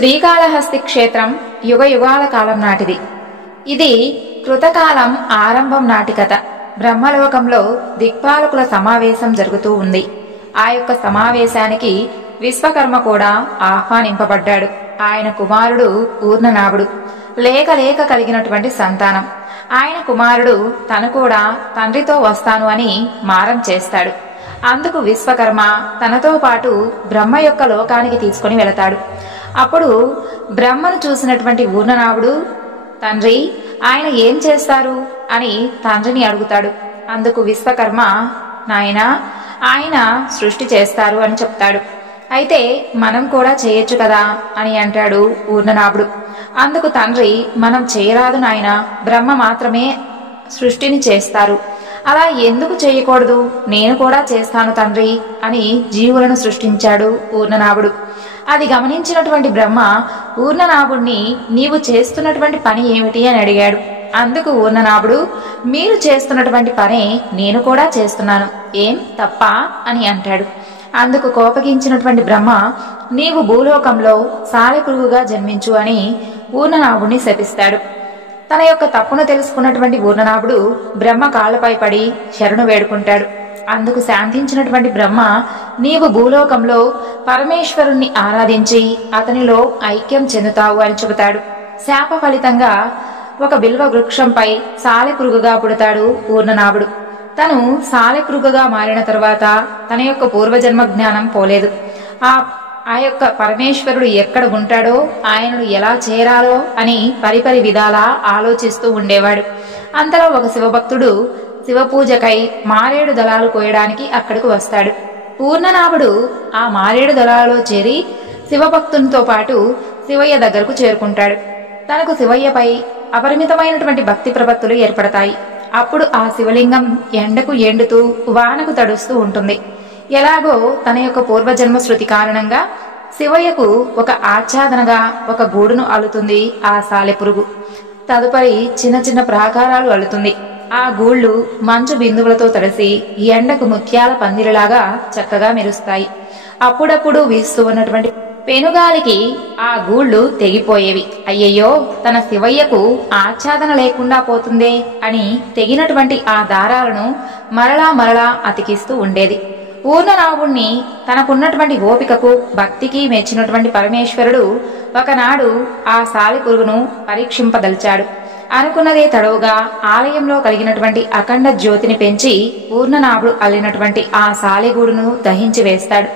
శ్రీకాళహస్తి క్షేత్రం యుగ యుగాల కాలం నాటిది. ఇది కృతకాలం ఆరంభం నాటి కథ. బ్రహ్మలోకంలో దిక్పాలకుల సమావేశం జరుగుతూ ఉంది. ఆ యొక్క సమావేశానికి విశ్వకర్మ కూడా ఆహ్వానింపబడ్డాడు. ఆయన కుమారుడు ఊర్ణనాభుడు. లేక లేక కలిగినటువంటి సంతానం. ఆయన కుమారుడు తను కూడా తండ్రితో వస్తాను అని మారం చేస్తాడు. అందుకు విశ్వకర్మ తనతో పాటు బ్రహ్మ యొక్క లోకానికి తీసుకుని వెళతాడు. అప్పుడు బ్రహ్మను చూసినటువంటి ఊర్ణనాభుడు, తండ్రి, ఆయన ఏం చేస్తారు అని తండ్రిని అడుగుతాడు. అందుకు విశ్వకర్మ, నాయనా, ఆయన సృష్టి చేస్తారు అని చెప్తాడు. అయితే మనం కూడా చేయొచ్చు కదా అని అంటాడు ఊర్ణనాభుడు. అందుకు తండ్రి, మనం చేయరాదు నాయనా, బ్రహ్మ మాత్రమే సృష్టిని చేస్తారు. అలా ఎందుకు చేయకూడదు, నేను కూడా చేస్తాను తండ్రి అని జీవులను సృష్టించాడు ఊర్ణనాభుడు. అది గమనించినటువంటి బ్రహ్మ ఊర్ణనాభుడిని, నీవు చేస్తున్నటువంటి పని ఏమిటి అని అడిగాడు. అందుకు ఊర్ణనాభుడు, మీరు చేస్తున్నటువంటి పనే నేను కూడా చేస్తున్నాను, ఏం తప్ప అని అంటాడు. అందుకు కోపగించినటువంటి బ్రహ్మ, నీవు భూలోకంలో సాలెపురుగుగా జన్మించు అని ఊర్ణనాభుడిని శపిస్తాడు. తన యొక్క తప్పును తెలుసుకున్నటువంటి ఊర్ణనాభుడు బ్రహ్మ కాళ్లపై పడి శరణు వేడుకుంటాడు. అందుకు శాంతించినటువంటి బ్రహ్మ, నీవు భూలోకంలో పరమేశ్వరుణ్ణి ఆరాధించి అతనిలో ఐక్యం చెందుతావు అని చెబుతాడు. శాప ఫలితంగా ఒక బిల్వ వృక్షంపై సాలెపురుగుగా పుడతాడు ఊర్ణనాభుడు. తను సాలెపురుగుగా మారిన తరువాత తన యొక్క పూర్వజన్మ జ్ఞానం పోలేదు. ఆ యొక్క పరమేశ్వరుడు ఎక్కడ ఉంటాడో, ఆయనను ఎలా చేరాలో అని పరిపరి విధాలా ఆలోచిస్తూ ఉండేవాడు. అంతలో ఒక శివభక్తుడు శివపూజకై మారేడు దళాలు కోయడానికి అక్కడికి వస్తాడు. పూర్ణనాభుడు ఆ మారేడు దళాలలో చేరి శివభక్తునితో పాటు శివయ్య దగ్గరకు చేరుకుంటాడు. తనకు శివయ్యపై అపరిమితమైనటువంటి భక్తి ప్రపత్తులు ఏర్పడతాయి. అప్పుడు ఆ శివలింగం ఎండకు ఎండుతూ వానకు తడుస్తూ ఉంటుంది. ఎలాగో తన యొక్క పూర్వజన్మ శృతి కారణంగా శివయ్యకు ఒక ఆచ్ఛాదనగా ఒక గూడును అల్లుతుంది ఆ సాలెపురుగు. తదుపరి చిన్న చిన్న ప్రాకారాలు అల్లుతుంది. ఆ గూళ్ళు మంచు బిందువులతో తడిసి ఎండకు ముత్యాల పందిరిలాగా చక్కగా మెరుస్తాయి. అప్పుడప్పుడు వీస్తూ ఉన్నటువంటి పెనుగాలికి ఆ గూళ్ళు తెగిపోయేవి. అయ్యయ్యో, తన శివయ్యకు ఆచ్ఛాదన లేకుండా పోతుందే అని తెగినటువంటి ఆ దారాలను మరలా మరలా అతికిస్తూ ఉండేది. ఊర్ణనాభుణ్ణి తనకున్నటువంటి ఓపికకు భక్తికి మెచ్చినటువంటి పరమేశ్వరుడు ఒకనాడు ఆ సాలెపురుగును పరీక్షింపదలిచాడు. అనుకున్నదే తడవుగా ఆలయంలో కలిగినటువంటి అఖండ జ్యోతిని పెంచి ఊర్ణనాభుడు అల్లినటువంటి ఆ సాలెగూడును దహించి వేస్తాడు.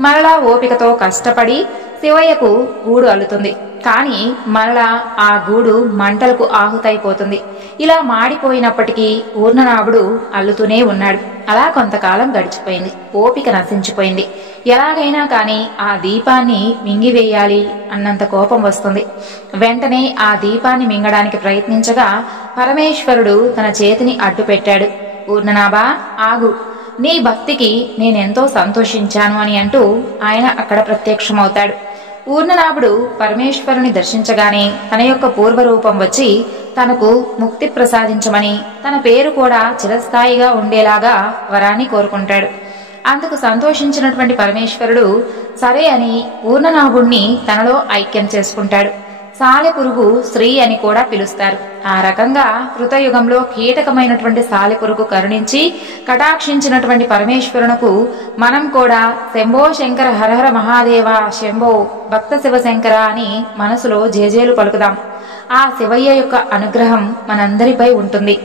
మరలా ఓపికతో కష్టపడి శివయ్యకు గూడు అల్లుతుంది. కాని మరలా ఆ గూడు మంటలకు ఆహుతైపోతుంది. ఇలా మాడిపోయినప్పటికీ ఊర్ణనాభుడు అల్లుతూనే ఉన్నాడు. అలా కొంతకాలం గడిచిపోయింది. ఓపిక నశించిపోయింది. ఎలాగైనా కాని ఆ దీపాన్ని మింగివేయాలి అన్నంత కోపం వస్తుంది. వెంటనే ఆ దీపాన్ని మింగడానికి ప్రయత్నించగా పరమేశ్వరుడు తన చేతిని అడ్డుపెట్టాడు. ఊర్ణనాభా, ఆగు, నీ భక్తికి నేనెంతో సంతోషించాను అని అంటూ ఆయన అక్కడ ప్రత్యక్షమవుతాడు. ఊర్ణనాభుడు పరమేశ్వరుని దర్శించగానే తన యొక్క పూర్వరూపం వచ్చి తనకు ముక్తి ప్రసాదించమని, తన పేరు కూడా చిరస్థాయిగా ఉండేలాగా వరాన్ని కోరుకుంటాడు. అందుకు సంతోషించినటువంటి పరమేశ్వరుడు సరే అని ఊర్ణనాభుణ్ణి తనలో ఐక్యం చేసుకుంటాడు. సాలెపురుగు స్త్రీ అని కూడా పిలుస్తారు. ఆ రకంగా కృతయుగంలో కీటకమైనటువంటి సాలెపురుగు కరుణించి కటాక్షించినటువంటి పరమేశ్వరునకు మనం కూడా శంభో శంకర హరహర మహాదేవ శంభో భక్త శివశంకర అని మనసులో జేజేలు పలుకుదాం. ఆ శివయ్య యొక్క అనుగ్రహం మనందరిపై ఉంటుంది.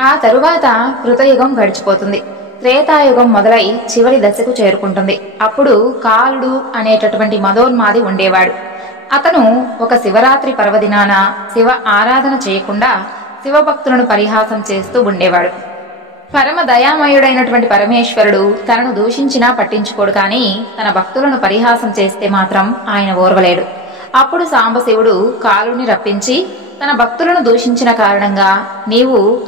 ఆ తరువాత కృతయుగం గడిచిపోతుంది. త్రేతాయుగం మొదలై చివరి దశకు చేరుకుంటుంది. అప్పుడు కాలుడు అనేటటువంటి మదోన్మాది ఉండేవాడు. అతను ఒక శివరాత్రి పర్వదినాన శివ ఆరాధన చేయకుండా శివభక్తులను పరిహాసం చేస్తూ ఉండేవాడు. పరమ దయామయుడైనటువంటి పరమేశ్వరుడు తనను దూషించినా పట్టించుకోడు. కాని తన భక్తులను పరిహాసం చేస్తే మాత్రం ఆయన ఓర్వలేడు. అప్పుడు సాంబశివుడు కాలుని రప్పించి తన భక్తులను దూషించిన కారణంగా నీవు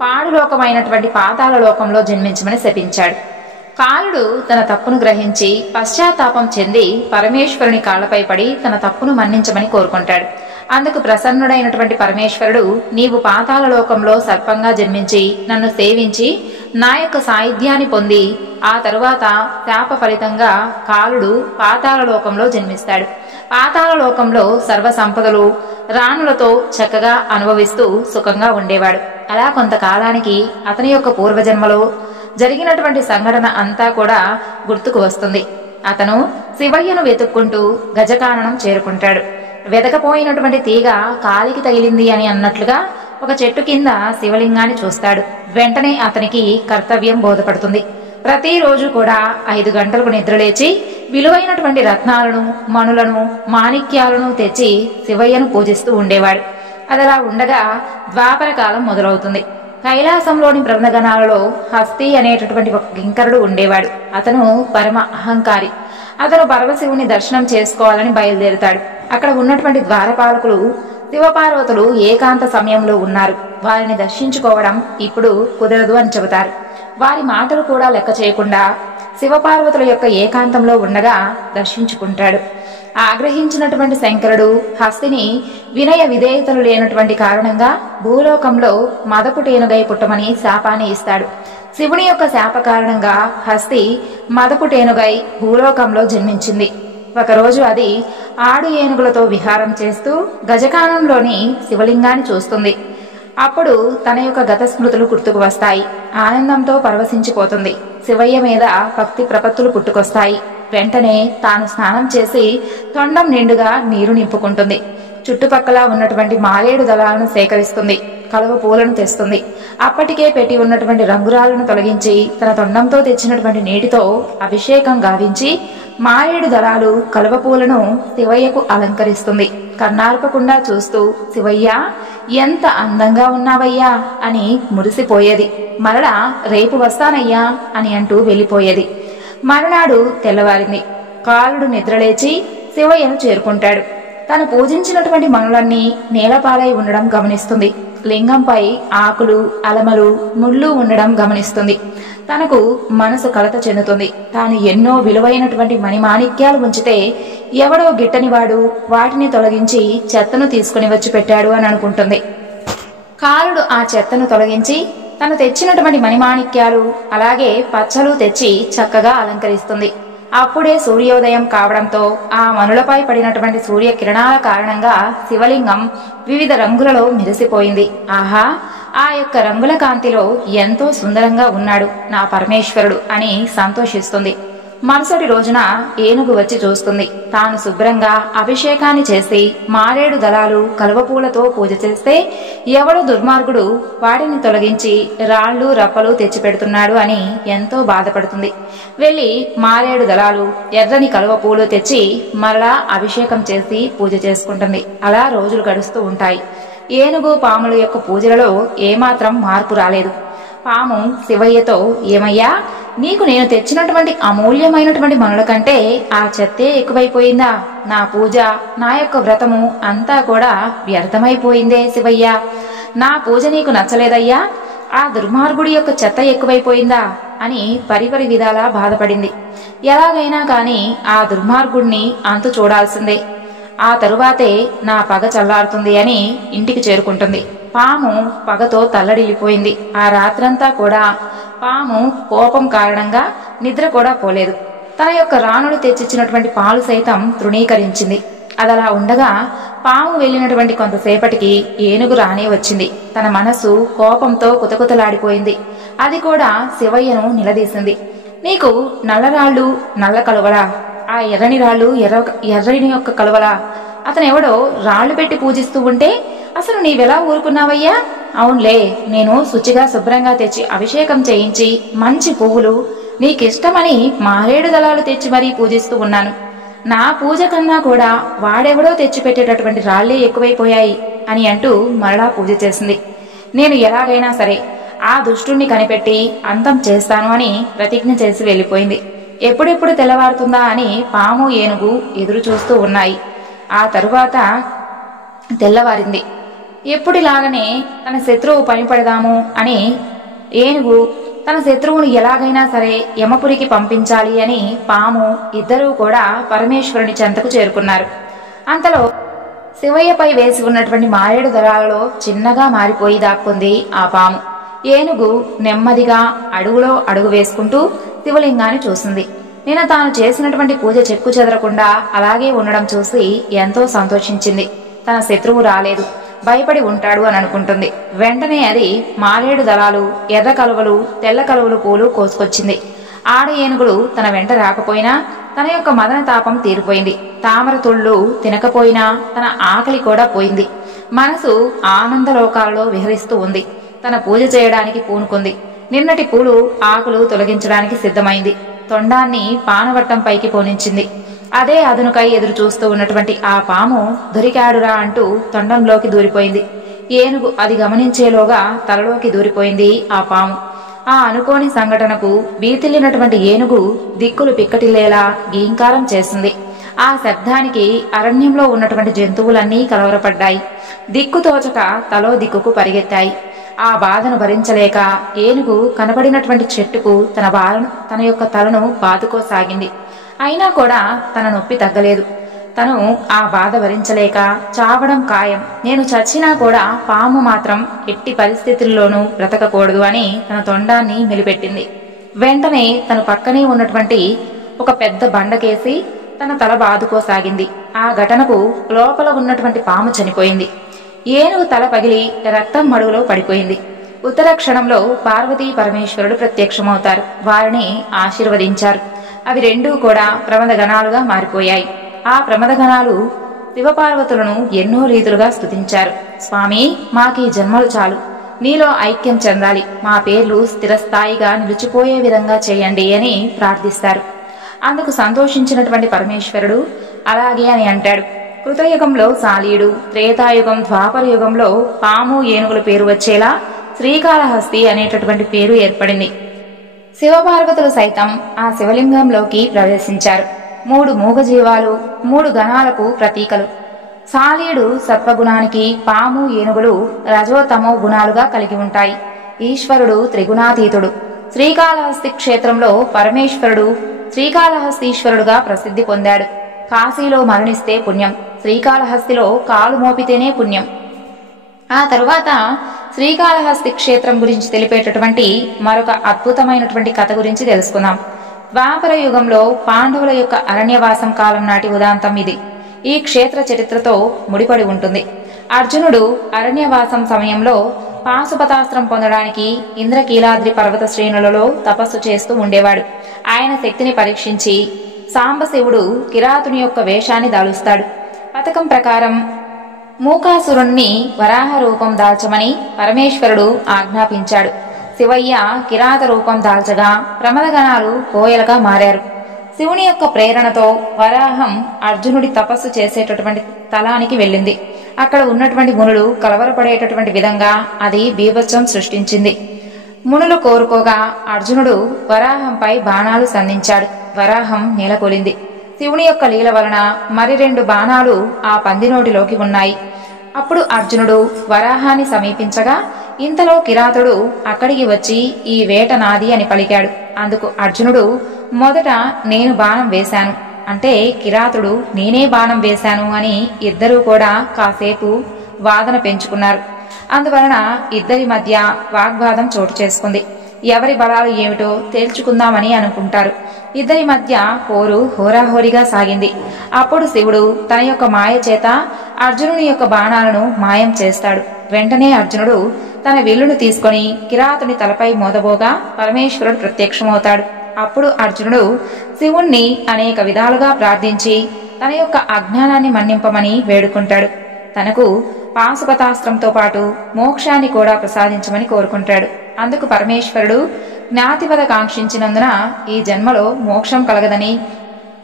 పాడులోకమైనటువంటి పాతాళ లోకంలో జన్మించమని శపించాడు. కాలుడు తన తప్పును గ్రహించి పశ్చాత్తాపం చెంది పరమేశ్వరుని కాళ్లపై పడి తన తప్పును మన్నించమని కోరుకుంటాడు. అందుకు ప్రసన్నుడైనటువంటి పరమేశ్వరుడు, నీవు పాతాళ లోకంలో సర్పంగా జన్మించి నన్ను సేవించి నా యొక్క సాయుధ్యాన్ని పొంది ఆ తరువాత శాప ఫలితంగా కాలుడు పాతాళ లోకంలో జన్మిస్తాడు. పాతాళ లోకంలో సర్వ సంపదలు రాణులతో చక్కగా అనుభవిస్తూ సుఖంగా ఉండేవాడు. అలా కొంతకాలానికి అతని యొక్క పూర్వజన్మలో జరిగినటువంటి సంఘటన అంతా కూడా గుర్తుకు వస్తుంది. అతను శివయ్యను వెతుక్కుంటూ గజకాననం చేరుకుంటాడు. వెతకపోయినటువంటి తీగ కాలికి తగిలింది అని అన్నట్లుగా ఒక చెట్టు కింద శివలింగాన్ని చూస్తాడు. వెంటనే అతనికి కర్తవ్యం బోధపడుతుంది. ప్రతిరోజు కూడా 5 గంటలకు నిద్రలేచి విలువైనటువంటి రత్నాలను, మణులను, మాణిక్యాలను తెచ్చి శివయ్యను పూజిస్తూ ఉండేవాడు. అదలా ఉండగా ద్వాపర కాలం మొదలవుతుంది. కైలాసంలోని బ్రహ్మగణాలలో హస్తి అనేటటువంటి ఒక కింకరుడు ఉండేవాడు. అతను పరమ అహంకారి. అతను పరమశివుని దర్శనం చేసుకోవాలని బయలుదేరుతాడు. అక్కడ ఉన్నటువంటి ద్వారపాలకులు శివపార్వతులు ఏకాంత సమయంలో ఉన్నారు, వారిని దర్శించుకోవడం ఇప్పుడు కుదరదు అని చెబుతారు. వారి మాటలు కూడా లెక్క చేయకుండా శివపార్వతుల యొక్క ఏకాంతంలో ఉండగా దర్శించుకుంటాడు. ఆగ్రహించినటువంటి శంకరుడు హస్తిని వినయ విధేయతలు లేనటువంటి కారణంగా భూలోకంలో మదపుటేనుగై పుట్టమని శాపాన్ని ఇస్తాడు. శివుని యొక్క శాప కారణంగా హస్తి మదపుటేనుగై భూలోకంలో జన్మించింది. ఒకరోజు అది ఆడు ఏనుగులతో విహారం చేస్తూ గజకానంలోని శివలింగాన్ని చూస్తుంది. అప్పుడు తన యొక్క గత స్మృతులు గుర్తుకు వస్తాయి. ఆనందంతో పరవశించిపోతుంది. శివయ్య మీద భక్తి ప్రపత్తులు పుట్టుకొస్తాయి. వెంటనే తాను స్నానం చేసి తొండం నిండుగా నీరు నింపుకుంటుంది. చుట్టుపక్కల ఉన్నటువంటి మారేడు దళాలను సేకరిస్తుంది. కలువ పూలను తెస్తుంది. అప్పటికే పెట్టి ఉన్నటువంటి రంగురాలను తొలగించి తన తొండంతో తెచ్చినటువంటి నీటితో అభిషేకం గావించి మారేడు దళాలు, కలువ పూలను శివయ్యకు అలంకరిస్తుంది. కన్నార్పకుండా చూస్తూ, శివయ్య ఎంత అందంగా ఉన్నావయ్యా అని మురిసిపోయేది. మరలా రేపు వస్తానయ్యా అని అంటూ వెళ్లిపోయేది. మరునాడు తెల్లవారింది. కాలుడు నిద్రలేచి శివయ్యను చేరుకుంటాడు. తను పూజించినటువంటి మనులన్నీ నేలపాలై ఉండడం గమనిస్తుంది. లింగంపై ఆకులు, అలమలు, ముళ్ళు ఉండడం గమనిస్తుంది. తనకు మనసు కలత చెందుతుంది. తాను ఎన్నో విలువైనటువంటి మణిమాణిక్యాలు ఉంచితే ఎవడో గిట్టనివాడు వాటిని తొలగించి చెత్తను తీసుకుని వచ్చి పెట్టాడు అని అనుకుంటుంది. కాలుడు ఆ చెత్తను తొలగించి తను తెచ్చినటువంటి మణిమాణిక్యాలు అలాగే పచ్చలు తెచ్చి చక్కగా అలంకరిస్తుంది. అప్పుడే సూర్యోదయం కావడంతో ఆ మనులపై పడినటువంటి సూర్య కిరణాల కారణంగా శివలింగం వివిధ రంగులలో మెరిసిపోయింది. ఆహా, ఆ యొక్క రంగుల కాంతిలో ఎంతో సుందరంగా ఉన్నాడు నా పరమేశ్వరుడు అని సంతోషిస్తుంది. మరుసటి రోజున ఏనుగు వచ్చి చూస్తుంది. తాను శుభ్రంగా అభిషేకాన్ని చేసి మారేడు దళాలు, కలువపూలతో పూజ చేస్తే ఎవడో దుర్మార్గుడు వాటిని తొలగించి రాళ్లు, రప్పలు తెచ్చిపెడుతున్నాడు అని ఎంతో బాధపడుతుంది. వెళ్లి మారేడు దళాలు, ఎర్రని కలువపూలు తెచ్చి మరలా అభిషేకం చేసి పూజ చేసుకుంటుంది. అలా రోజులు గడుస్తూ ఉంటాయి. ఏనుగు, పాముల యొక్క పూజలలో ఏమాత్రం మార్పు రాలేదు. పాము శివయ్యతో, ఏమయ్యా, నీకు నేను తెచ్చినటువంటి అమూల్యమైనటువంటి మనుల కంటే ఆ చెత్తే ఎక్కువైపోయిందా? నా పూజ, నా యొక్క వ్రతము అంతా కూడా వ్యర్థమైపోయిందే శివయ్య. నా పూజ నీకు నచ్చలేదయ్యా? ఆ దుర్మార్గుడి యొక్క చెత్త ఎక్కువైపోయిందా అని పరిపరి విధాలా బాధపడింది. ఎలాగైనా కాని ఆ దుర్మార్గుడిని అంతు చూడాల్సిందే. ఆ తరువాతే నా పగ చల్లారుతుంది అని ఇంటికి చేరుకుంటుంది. పాము పగతో తల్లడిల్లిపోయింది. ఆ రాత్రంతా కూడా పాము కోపం కారణంగా నిద్ర కూడా పోలేదు. తన యొక్క రాణులు తెచ్చిచ్చినటువంటి పాలు సైతం తృణీకరించింది. అదలా ఉండగా పాము వెళ్లినటువంటి కొంతసేపటికి ఏనుగు రానే వచ్చింది. తన మనసు కోపంతో కుతకుతలాడిపోయింది. అది కూడా శివయ్యను నిలదీసింది. నీకు నల్లరాళ్లు, నల్ల కలువలా? ఆ ఎర్రని రాళ్లు, ఎర్రని యొక్క కలువలా? అతనెవడో రాళ్లు పెట్టి పూజిస్తూ ఉంటే అసలు నీవెలా ఊరుకున్నావయ్యా? అవునులే, నేను శుచిగా శుభ్రంగా తెచ్చి అభిషేకం చేయించి మంచి పువ్వులు నీకిష్టమని మారేడు దళాలు తెచ్చి మరీ పూజిస్తూ ఉన్నాను. నా పూజ కన్నా కూడా వాడెవడో తెచ్చిపెట్టేటటువంటి రాళ్లే ఎక్కువైపోయాయి అని అంటూ మరలా పూజ చేసింది. నేను ఎలాగైనా సరే ఆ దుష్టుణ్ణి కనిపెట్టి అంతం చేస్తాను అని ప్రతిజ్ఞ చేసి వెళ్లిపోయింది. ఎప్పుడెప్పుడు తెల్లవారుతుందా అని పాము, ఏనుగు ఎదురు చూస్తూ ఉన్నాయి. ఆ తరువాత తెల్లవారింది. ఎప్పుడిలాగనే తన శత్రువు పనిపడదాము అని ఏనుగు తన శత్రువును ఎలాగైనా సరే యమపురికి పంపించాలి అని పాము, ఇద్దరూ కూడా పరమేశ్వరుని చెంతకు చేరుకున్నారు. అంతలో శివయ్యపై వేసి ఉన్నటువంటి మారేడు దళాలలో చిన్నగా మారిపోయి దాక్కుంది ఆ పాము. ఏనుగు నెమ్మదిగా అడుగులో అడుగు వేసుకుంటూ శివలింగాన్ని చూసింది. నిన్న తాను చేసినటువంటి పూజ చెక్కు చెదరకుండా అలాగే ఉండడం చూసి ఎంతో సంతోషించింది. తన శత్రువు రాలేదు, భయపడి ఉంటాడు అని అనుకుంటుంది. వెంటనే అది మారేడు దళాలు, ఎర్ర కలువలు, తెల్ల కలువలు పూలు కోసుకొచ్చింది. ఆడ ఏనుగులు తన వెంట రాకపోయినా తన యొక్క మదన తాపం తీరిపోయింది. తామర తుళ్ళు తినకపోయినా తన ఆకలి కూడా పోయింది. మనసు ఆనందలోకాలలో విహరిస్తూ ఉంది. తన పూజ చేయడానికి పూనుకుంది. నిన్నటి పూలు ఆకులు తొలగించడానికి సిద్ధమైంది. తొండాన్ని పానవట్టం పైకి పోనించింది. అదే అదునుకై ఎదురు చూస్తూ ఉన్నటువంటి ఆ పాము దొరికాడురా అంటూ తొండంలోకి దూరిపోయింది. ఏనుగు అది గమనించేలోగా తలలోకి దూరిపోయింది ఆ పాము. ఆ అనుకోని సంఘటనకు బీతిల్లినటువంటి ఏనుగు దిక్కులు పిక్కటిల్లేలా గీంకారం చేసింది. ఆ శబ్దానికి అరణ్యంలో ఉన్నటువంటి జంతువులన్నీ కలవరపడ్డాయి. దిక్కుతోచక తలో దిక్కుకు పరిగెత్తాయి. ఆ బాధను భరించలేక ఏనుగు కనబడినటువంటి చెట్టుకు తన యొక్క తలను బాదుకోసాగింది. అయినా కూడా తన నొప్పి తగ్గలేదు. తను ఆ బాధ భరించలేక చావడం ఖాయం, నేను చచ్చినా కూడా పాము మాత్రం ఎట్టి పరిస్థితుల్లోనూ బ్రతకకూడదు అని తన తొండాన్ని మెలిపెట్టింది. వెంటనే తను పక్కనే ఉన్నటువంటి ఒక పెద్ద బండకేసి తన తల బాదుకోసాగింది. ఆ ఘటనకు లోపల ఉన్నటువంటి పాము చనిపోయింది. ఏనుగు తల పగిలి రక్తం మడుగులో పడిపోయింది. ఉత్తర క్షణంలో పార్వతీ పరమేశ్వరుడు ప్రత్యక్షమవుతారు. వారిని ఆశీర్వదించారు. అవి రెండూ కూడా ప్రమదగణాలుగా మారిపోయాయి. ఆ ప్రమదగణాలు శివపార్వతులను ఎన్నో రీతులుగా స్తుతించారు. స్వామి, మాకీ జన్మలు చాలు, నీలో ఐక్యం చెందాలి, మా పేర్లు స్థిరస్థాయిగా నిలిచిపోయే విధంగా చేయండి అని ప్రార్థిస్తారు. అందుకు సంతోషించినటువంటి పరమేశ్వరుడు అలాగే అని అంటాడు. కృతయుగంలో సాలీయుడు, త్రేతాయుగం, ద్వాపర యుగంలో పాము ఏనుగుల పేరు వచ్చేలా శ్రీకాళహస్తి అనేటటువంటి పేరు ఏర్పడింది. శివపార్వతులు సైతం ఆ శివలింగంలోకి ప్రవేశించారు. 3 మూగజీవాలు 3 గణాలకు ప్రతీకలు. సాలీయుడు సత్వగుణానికి, పాము ఏనుగులు రజోతమో గుణాలుగా కలిగి ఉంటాయి. ఈశ్వరుడు త్రిగుణాతీతుడు. శ్రీకాళహస్తి క్షేత్రంలో పరమేశ్వరుడు శ్రీకాళహస్తీశ్వరుడుగా ప్రసిద్ధి పొందాడు. కాశీలో మరణిస్తే పుణ్యం, శ్రీకాళహస్తిలో కాలు మోపితేనే పుణ్యం. ఆ తరువాత శ్రీకాళహస్తి క్షేత్రం గురించి తెలిపేటటువంటి మరొక అద్భుతమైనటువంటి కథ గురించి తెలుసుకుందాం. ద్వాపర యుగంలో పాండవుల యొక్క అరణ్యవాసం కాలం నాటి ఉదాంతం ఇది. ఈ క్షేత్ర చరిత్రతో ముడిపడి ఉంటుంది. అర్జునుడు అరణ్యవాసం సమయంలో పాశుపతాస్త్రం పొందడానికి ఇంద్రకీలాద్రి పర్వత శ్రేణులలో తపస్సు చేస్తూ ఉండేవాడు. ఆయన శక్తిని పరీక్షించి సాంబశివుడు కిరాతుని యొక్క వేషాన్ని దాలుస్తాడు. పథకం ప్రకారం మూకాసురుణ్ణి వరాహ రూపం దాల్చమని పరమేశ్వరుడు ఆజ్ఞాపించాడు. శివయ్య కిరాత రూపం దాల్చగా ప్రమదగణాలు కోయలుగా మారారు. శివుని యొక్క ప్రేరణతో వరాహం అర్జునుడి తపస్సు చేసేటటువంటి స్థలానికి వెళ్ళింది. అక్కడ ఉన్నటువంటి మునులు కలవరపడేటటువంటి విధంగా అది బీభత్సం సృష్టించింది. మునులు కోరుకోగా అర్జునుడు వరాహంపై బాణాలు సంధించాడు. వరాహం నేలకొలింది. శివుని యొక్క లీల వలన మరి 2 బాణాలు ఆ పందినోటిలోకి ఉన్నాయి. అప్పుడు అర్జునుడు వరాహాన్ని సమీపించగా ఇంతలో కిరాతుడు అక్కడికి వచ్చి ఈ వేట నాది అని పలికాడు. అందుకు అర్జునుడు మొదట నేను బాణం వేశాను అంటే కిరాతుడు నేనే బాణం వేశాను అని ఇద్దరూ కూడా కాసేపు వాదన పెంచుకున్నారు. అందువలన ఇద్దరి మధ్య వాగ్వాదం చోటు చేసుకుంది. ఎవరి బలాలు ఏమిటో తేల్చుకుందామని అనుకుంటారు. ఇద్దరి మధ్య పోరు హోరాహోరీగా సాగింది. అప్పుడు శివుడు తన యొక్క మాయ చేత అర్జునుని యొక్క బాణాలను మాయం చేస్తాడు. వెంటనే అర్జునుడు తన విల్లును తీసుకొని కిరాతుని తలపై మోదబోగా పరమేశ్వరుడు ప్రత్యక్షమవుతాడు. అప్పుడు అర్జునుడు శివుణ్ణి అనేక విధాలుగా ప్రార్థించి తన యొక్క అజ్ఞానాన్ని మన్నింపమని వేడుకుంటాడు. తనకు పాశుపతాస్త్రంతో పాటు మోక్షాన్ని కూడా ప్రసాదించమని కోరుకుంటాడు. అందుకు పరమేశ్వరుడు జ్ఞాతిపద కాంక్షించినందున ఈ జన్మలో మోక్షం కలగదని,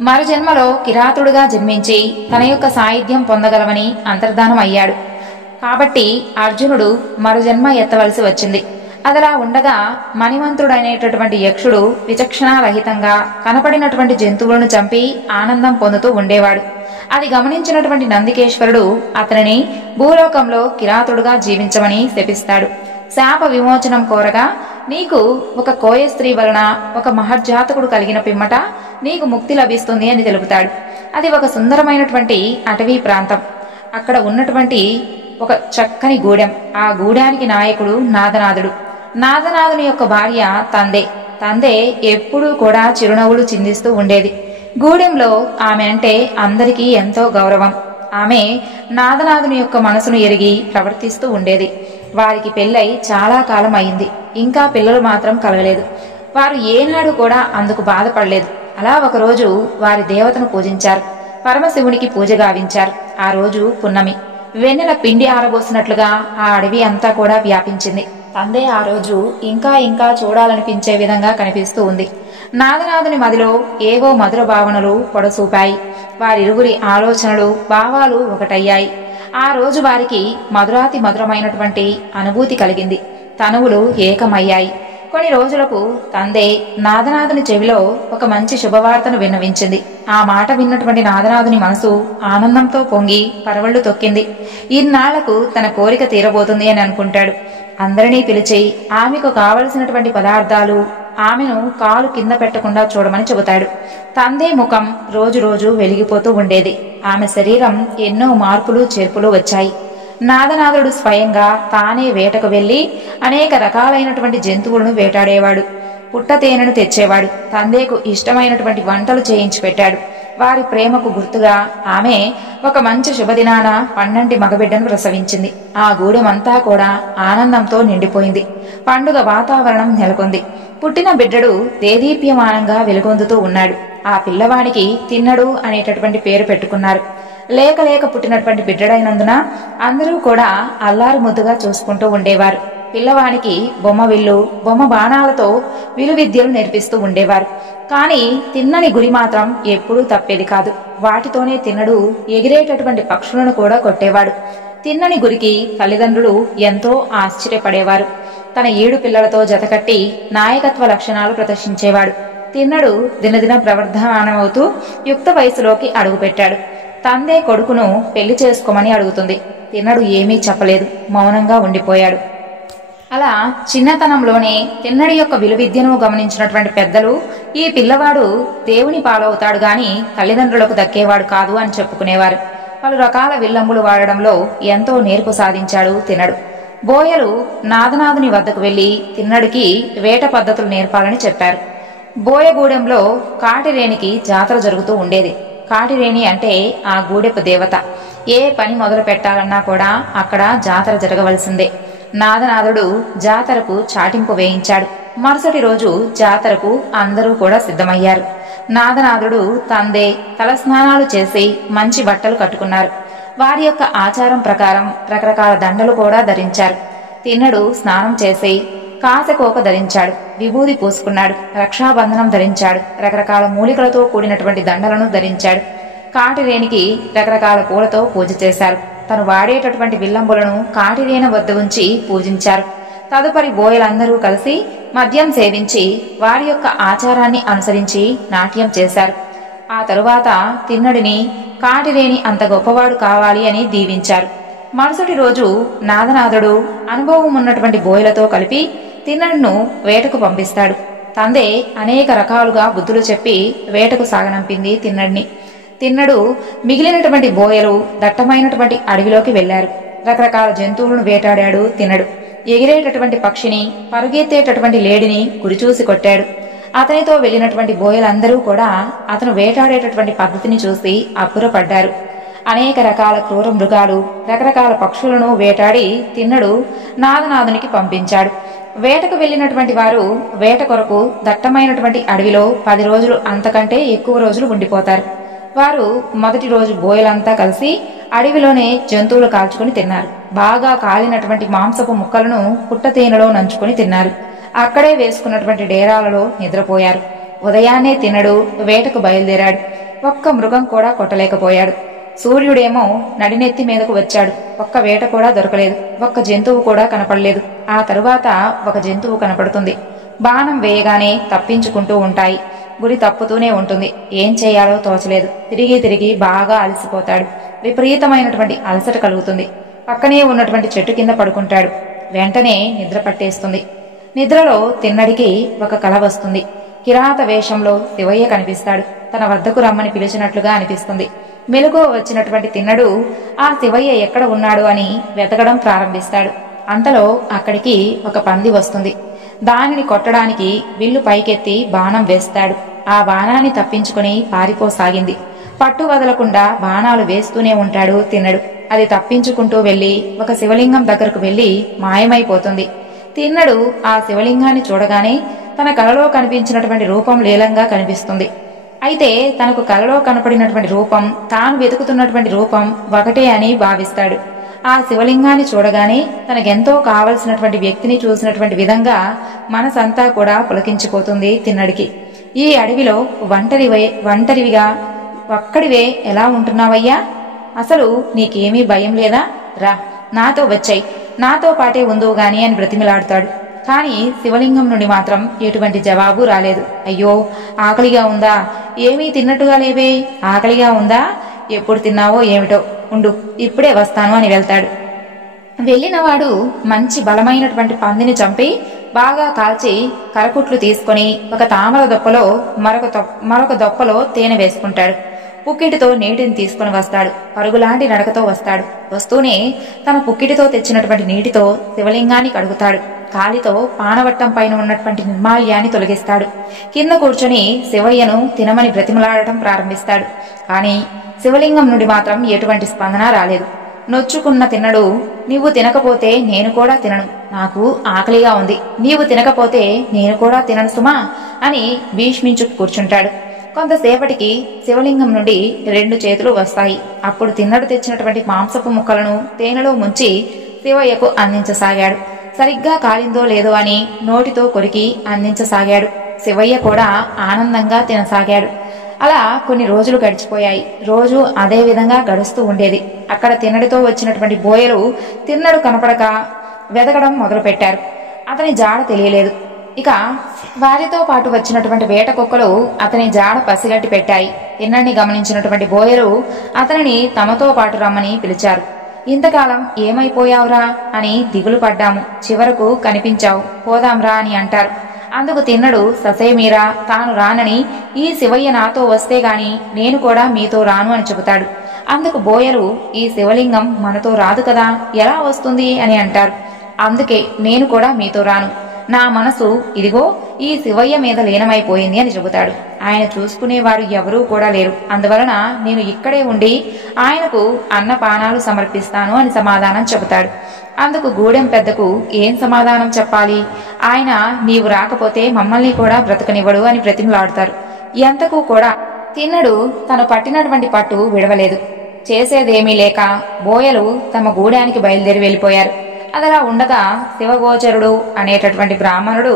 మరు జన్మలో కిరాతుడుగా జన్మించి తన యొక్క సాయుధ్యం పొందగలవని అంతర్ధానం అయ్యాడు. కాబట్టి అర్జునుడు మరు జన్మ ఎత్తవలసి వచ్చింది. అదలా ఉండగా మణిమంతుడనేటటువంటి యక్షుడు విచక్షణారహితంగా కనపడినటువంటి జంతువులను చంపి ఆనందం పొందుతూ ఉండేవాడు. అది గమనించినటువంటి నందికేశ్వరుడు అతనిని భూలోకంలో కిరాతుడుగా జీవించమని శపిస్తాడు. శాప విమోచనం కోరగా నీకు ఒక కోయ స్త్రీ వలన ఒక మహర్జాతకుడు కలిగిన పిమ్మట నీకు ముక్తి లభిస్తుంది అని తెలుపుతాడు. అది ఒక సుందరమైనటువంటి అటవీ ప్రాంతం. అక్కడ ఉన్నటువంటి ఒక చక్కని గూడెం. ఆ గూడానికి నాయకుడు నాదనాథుడు. నాదనాథుని యొక్క భార్య తందే ఎప్పుడూ కూడా చిరునవ్వులు చిందిస్తూ ఉండేది. గూడెంలో ఆమె అంటే అందరికీ ఎంతో గౌరవం. ఆమె నాదనాథుని యొక్క మనసును ఎరిగి ప్రవర్తిస్తూ ఉండేది. వారికి పెళ్ళై చాలా కాలం అయింది. ఇంకా పిల్లలు మాత్రం కలగలేదు. వారు ఏనాడు కూడా అందుకు బాధపడలేదు. అలా ఒకరోజు వారి దేవతను పూజించారు. పరమశివునికి పూజ గావించారు. ఆ రోజు పున్నమి. వెన్నెల పిండి ఆరబోసినట్లుగా ఆ అడవి అంతా కూడా వ్యాపించింది. తందే ఆ రోజు ఇంకా ఇంకా చూడాలనిపించే విధంగా కనిపిస్తూ ఉంది. నాదనాథుని మదిలో ఏవో మధుర భావనలు పొడసూపాయి. వారిరువురి ఆలోచనలు భావాలు ఒకటయ్యాయి. ఆ రోజు వారికి మధురాతి మధురమైనటువంటి అనుభూతి కలిగింది. తనువులు ఏకమయ్యాయి. కొన్ని రోజులకు తందే నాదనాథుని చెవిలో ఒక మంచి శుభవార్తను విన్నవించింది. ఆ మాట విన్నటువంటి నాదనాథుని మనసు ఆనందంతో పొంగి పరవళ్లు తొక్కింది. ఇన్నాళ్లకు తన కోరిక తీరబోతుంది అని అనుకుంటాడు. అందరినీ పిలిచి ఆమెకు కావలసినటువంటి పదార్థాలు, ఆమెను కాలు కింద పెట్టకుండా చూడమని చెబుతాడు. తందే ముఖం రోజు రోజు వెలిగిపోతూ ఉండేది. ఆమె శరీరం ఎన్నో మార్పులు చేర్పులు వచ్చాయి. నాదనాథుడు స్వయంగా తానే వేటకు వెళ్లి అనేక రకాలైనటువంటి జంతువులను వేటాడేవాడు. పుట్టతేనెను తెచ్చేవాడు. తందేకు ఇష్టమైనటువంటి వంటలు చేయించి పెట్టాడు. వారి ప్రేమకు గుర్తుగా ఆమె ఒక మంచి శుభదినాన 12 మగబిడ్డను ప్రసవించింది. ఆ గూడెమంతా కూడా ఆనందంతో నిండిపోయింది. పండుగ వాతావరణం నెలకొంది. పుట్టిన బిడ్డడు దేదీప్యమానంగా వెలుగొందుతూ ఉన్నాడు. ఆ పిల్లవానికి తిన్నడు అనేటటువంటి పేరు పెట్టుకున్నారు. లేక పుట్టినటువంటి బిడ్డడైనందున అందరూ కూడా అల్లారు ముద్దుగా చూసుకుంటూ ఉండేవారు. పిల్లవానికి బొమ్మ విల్లు, బొమ్మ బాణాలతో విలువిద్యలు నేర్పిస్తూ ఉండేవారు. కాని తిన్నని గురి మాత్రం ఎప్పుడూ తప్పేది కాదు. వాటితోనే తిన్నడు ఎగిరేటటువంటి పక్షులను కూడా కొట్టేవాడు. తిన్నని గురికి తల్లిదండ్రులు ఎంతో ఆశ్చర్యపడేవారు. తన 7 పిల్లలతో జతకట్టి నాయకత్వ లక్షణాలు ప్రదర్శించేవాడు. తిన్నడు దినదిన ప్రవర్ధమానమవుతూ యుక్త వయసులోకి అడుగుపెట్టాడు. తందే కొడుకును పెళ్లి చేసుకోమని అడుగుతుంది. తిన్నడు ఏమీ చెప్పలేదు, మౌనంగా ఉండిపోయాడు. అలా చిన్నతనంలోనే తిన్నడి యొక్క విలువిద్యను గమనించినటువంటి పెద్దలు ఈ పిల్లవాడు దేవుని పాలవుతాడు గాని తల్లిదండ్రులకు దక్కేవాడు కాదు అని చెప్పుకునేవారు. పలు రకాల విల్లంబులు వాడడంలో ఎంతో నేర్పు సాధించాడు తిన్నడు. బోయలు నాదనాథుని వద్దకు వెళ్లి తిన్నడికి వేట పద్ధతులు నేర్పాలని చెప్పారు. బోయగూడెంలో కాటిరేనికి జాతర జరుగుతూ ఉండేది. కాటిరేని అంటే ఆ గూడెపు దేవత. ఏ పని మొదలు పెట్టాలన్నా కూడా అక్కడ జాతర జరగవలసిందే. నాదనాథుడు జాతరకు చాటింపు వేయించాడు. మరుసటి రోజు జాతరకు అందరూ కూడా సిద్ధమయ్యారు. నాదనాథుడు తందే తలస్నానాలు చేసి మంచి బట్టలు కట్టుకున్నారు. వారి యొక్క ఆచారం ప్రకారం రకరకాల దండలు కూడా ధరించారు. తిన్నడు స్నానం చేసి కాసకోక ధరించాడు. విభూది పూసుకున్నాడు. రక్షాబంధనం ధరించాడు. రకరకాల మూలికలతో కూడినటువంటి దండలను ధరించాడు. కాటిరేనికి రకరకాల పూలతో పూజ చేశారు. తను వాడేటటువంటి విల్లంబులను కాటిరేన వద్ద ఉంచి పూజించారు. తదుపరి బోయలందరూ కలిసి మద్యం సేవించి వారి యొక్క ఆచారాన్ని అనుసరించి నాట్యం చేశారు. ఆ తరువాత తిన్నడిని కాటిరేని అంత గొప్పవాడు కావాలి అని దీవించారు. మరుసటి రోజు నాదనాథుడు అనుభవం ఉన్నటువంటి బోయలతో కలిపి తిన్నడును వేటకు పంపిస్తాడు. తందే అనేక రకాలుగా బుద్ధులు చెప్పి వేటకు సాగనంపింది తిన్నడిని. తిన్నడు మిగిలినటువంటి బోయలు దట్టమైనటువంటి అడవిలోకి వెళ్లారు. రకరకాల జంతువులను వేటాడాడు తిన్నడు. ఎగిరేటటువంటి పక్షిని, పరుగెత్తేటటువంటి లేడిని గురిచూసి కొట్టాడు. అతనితో వెళ్లినటువంటి బోయలందరూ కూడా అతను వేటాడేటటువంటి పద్ధతిని చూసి అబ్బురపడ్డారు. అనేక రకాల క్రూర మృగాలు, రకరకాల పక్షులను వేటాడి తిన్నడు నాదనాథునికి పంపించాడు. వేటకు వెళ్లినటువంటి వారు వేట కొరకు దట్టమైనటువంటి అడవిలో 10 రోజులు అంతకంటే ఎక్కువ రోజులు ఉండిపోతారు. వారు మొదటి రోజు బోయలంతా కలిసి అడవిలోనే జంతువులు కాల్చుకుని తిన్నారు. బాగా కాలినటువంటి మాంసపు ముక్కలను పుట్టతేనెలో నంచుకుని తిన్నారు. అక్కడే వేసుకున్నటువంటి డేరాలలో నిద్రపోయారు. ఉదయాన్నే తిన్నడు వేటకు బయలుదేరాడు. ఒక్క మృగం కూడా కొట్టలేకపోయాడు. సూర్యుడేమో నడినెత్తి మీదకు వచ్చాడు. ఒక్క వేట కూడా దొరకలేదు. ఒక్క జంతువు కూడా కనపడలేదు. ఆ తరువాత ఒక జంతువు కనపడుతుంది. బాణం వేయగానే తప్పించుకుంటూ ఉంటాయి. గురి తప్పుతూనే ఉంటుంది. ఏం చేయాలో తోచలేదు. తిరిగి బాగా అలసిపోతాడు. విపరీతమైనటువంటి అలసట కలుగుతుంది. పక్కనే ఉన్నటువంటి చెట్టు కింద పడుకుంటాడు. వెంటనే నిద్ర పట్టేస్తుంది. నిద్రలో తిన్నడికి ఒక కల వస్తుంది. కిరాత వేషంలో శివయ్య కనిపిస్తాడు. తన వద్దకు రమ్మని పిలిచినట్లుగా అనిపిస్తుంది. మెలకువ వచ్చినటువంటి తిన్నడు ఆ శివయ్య ఎక్కడ ఉన్నాడు అని వెతకడం ప్రారంభిస్తాడు. అంతలో అక్కడికి ఒక పంది వస్తుంది. దానిని కొట్టడానికి విల్లు పైకెత్తి బాణం వేస్తాడు. ఆ బాణాన్ని తప్పించుకుని పారిపోసాగింది. పట్టు వదలకుండా బాణాలు వేస్తూనే ఉంటాడు తిన్నడు. అది తప్పించుకుంటూ వెళ్లి ఒక శివలింగం దగ్గరకు వెళ్లి మాయమైపోతుంది. తిన్నడు ఆ శివలింగాన్ని చూడగానే తన కలలో కనిపించినటువంటి రూపం లీలంగా కనిపిస్తుంది. అయితే తనకు కలలో కనపడినటువంటి రూపం, తాను వెతుకుతున్నటువంటి రూపం ఒకటే అని భావిస్తాడు. ఆ శివలింగాన్ని చూడగానే తనకెంతో కావలసినటువంటి వ్యక్తిని చూసినటువంటి విధంగా మనసంతా కూడా పులకించిపోతుంది తిన్నడికి. ఈ అడవిలో ఒంటరివిగా ఒక్కడివే ఎలా ఉంటున్నావయ్యా? అసలు నీకేమీ భయం లేదా? రా, నాతో వచ్చాయి, నాతో పాటే ఉందువు గాని అని బ్రతిమిలాడుతాడు. కాని శివలింగం నుండి మాత్రం ఎటువంటి జవాబు రాలేదు. అయ్యో, ఆకలిగా ఉందా? ఏమీ తిన్నట్టుగా లేవే. ఆకలిగా ఉందా? ఎప్పుడు తిన్నావో ఏమిటో, ఉండు ఇప్పుడే వస్తాను అని వెళ్తాడు. వెళ్ళినవాడు మంచి బలమైనటువంటి పందిని చంపి బాగా కాల్చి కరకుట్లు తీసుకుని ఒక తామర దొప్పలో మరొక దొప్పలో తేనె వేసుకుంటాడు. పుక్కిటితో నీటిని తీసుకుని వస్తాడు. పరుగులాంటి నడకతో వస్తాడు. వస్తూనే తన పుక్కిటితో తెచ్చినటువంటి నీటితో శివలింగాన్ని కడుగుతాడు. కాలితో పానవట్టం పైన ఉన్నటువంటి నిర్మాల్యాన్ని తొలగిస్తాడు. కింద కూర్చొని శివయ్యను తినమని బ్రతిమలాడటం ప్రారంభిస్తాడు. కాని శివలింగం నుండి మాత్రం ఎటువంటి స్పందన రాలేదు. నొచ్చుకున్న తిన్నడు, నీవు తినకపోతే నేను కూడా తినను, నాకు ఆకలిగా ఉంది, నీవు తినకపోతే నేను కూడా తినను సుమా అని భీష్మించు కూర్చుంటాడు. కొంతసేపటికి శివలింగం నుండి 2 చేతులు వస్తాయి. అప్పుడు తిన్నడు తెచ్చినటువంటి మాంసపు ముక్కలను తేనెలో ముంచి శివయ్యకు అందించసాగాడు. సరిగ్గా కాలిందో లేదో అని నోటితో కొరికి అందించసాగాడు. శివయ్య కూడా ఆనందంగా తినసాగాడు. అలా కొన్ని రోజులు గడిచిపోయాయి. రోజు అదే విధంగా గడుస్తూ ఉండేది. అక్కడ తిన్నడితో వచ్చినటువంటి బోయలు తిన్నడు కనపడక వెతకడం మొదలుపెట్టారు. అతని జాడ తెలియలేదు. ఇక వారితో పాటు వచ్చినటువంటి వేట కుక్కలు అతని జాడ పసిగట్టి పెట్టాయి. తిన్నడిని గమనించినటువంటి బోయలు అతనిని తమతో పాటు రమ్మని పిలిచారు. ఇంతకాలం ఏమైపోయావురా అని దిగులు పడ్డాము, చివరకు కనిపించావు, పోదాంరా అని అంటారు. అందుకు తిన్నడు ససేమీరా తాను రానని, ఈ శివయ్య నాతో వస్తే గాని నేను కూడా మీతో రాను అని చెబుతాడు. అందుకు బోయలు, ఈ శివలింగం మనతో రాదు కదా, ఎలా వస్తుంది అని అంటారు. అందుకే నేను కూడా మీతో రాను, నా మనసు ఇదిగో ఈ శివయ్య మీద లీనమైపోయింది అని చెబుతాడు. ఆయన చూసుకునేవారు ఎవరూ కూడా లేరు. అందువలన నేను ఇక్కడే ఉండి ఆయనకు అన్నపానాలు సమర్పిస్తాను అని సమాధానం చెబుతాడు. అందుకు గూడెం పెద్దకు ఏం సమాధానం చెప్పాలి? ఆయన నీవు రాకపోతే మమ్మల్ని కూడా బ్రతకనివ్వడు అని బ్రతిమలాడుతారు. ఎంతకు కూడా తిన్నడు తను పట్టినటువంటి పట్టు విడవలేదు. చేసేదేమీ లేక బోయలు తమ గూడానికి బయలుదేరి వెళ్ళిపోయారు. అదలా ఉండగా శివగోచరుడు అనేటటువంటి బ్రాహ్మణుడు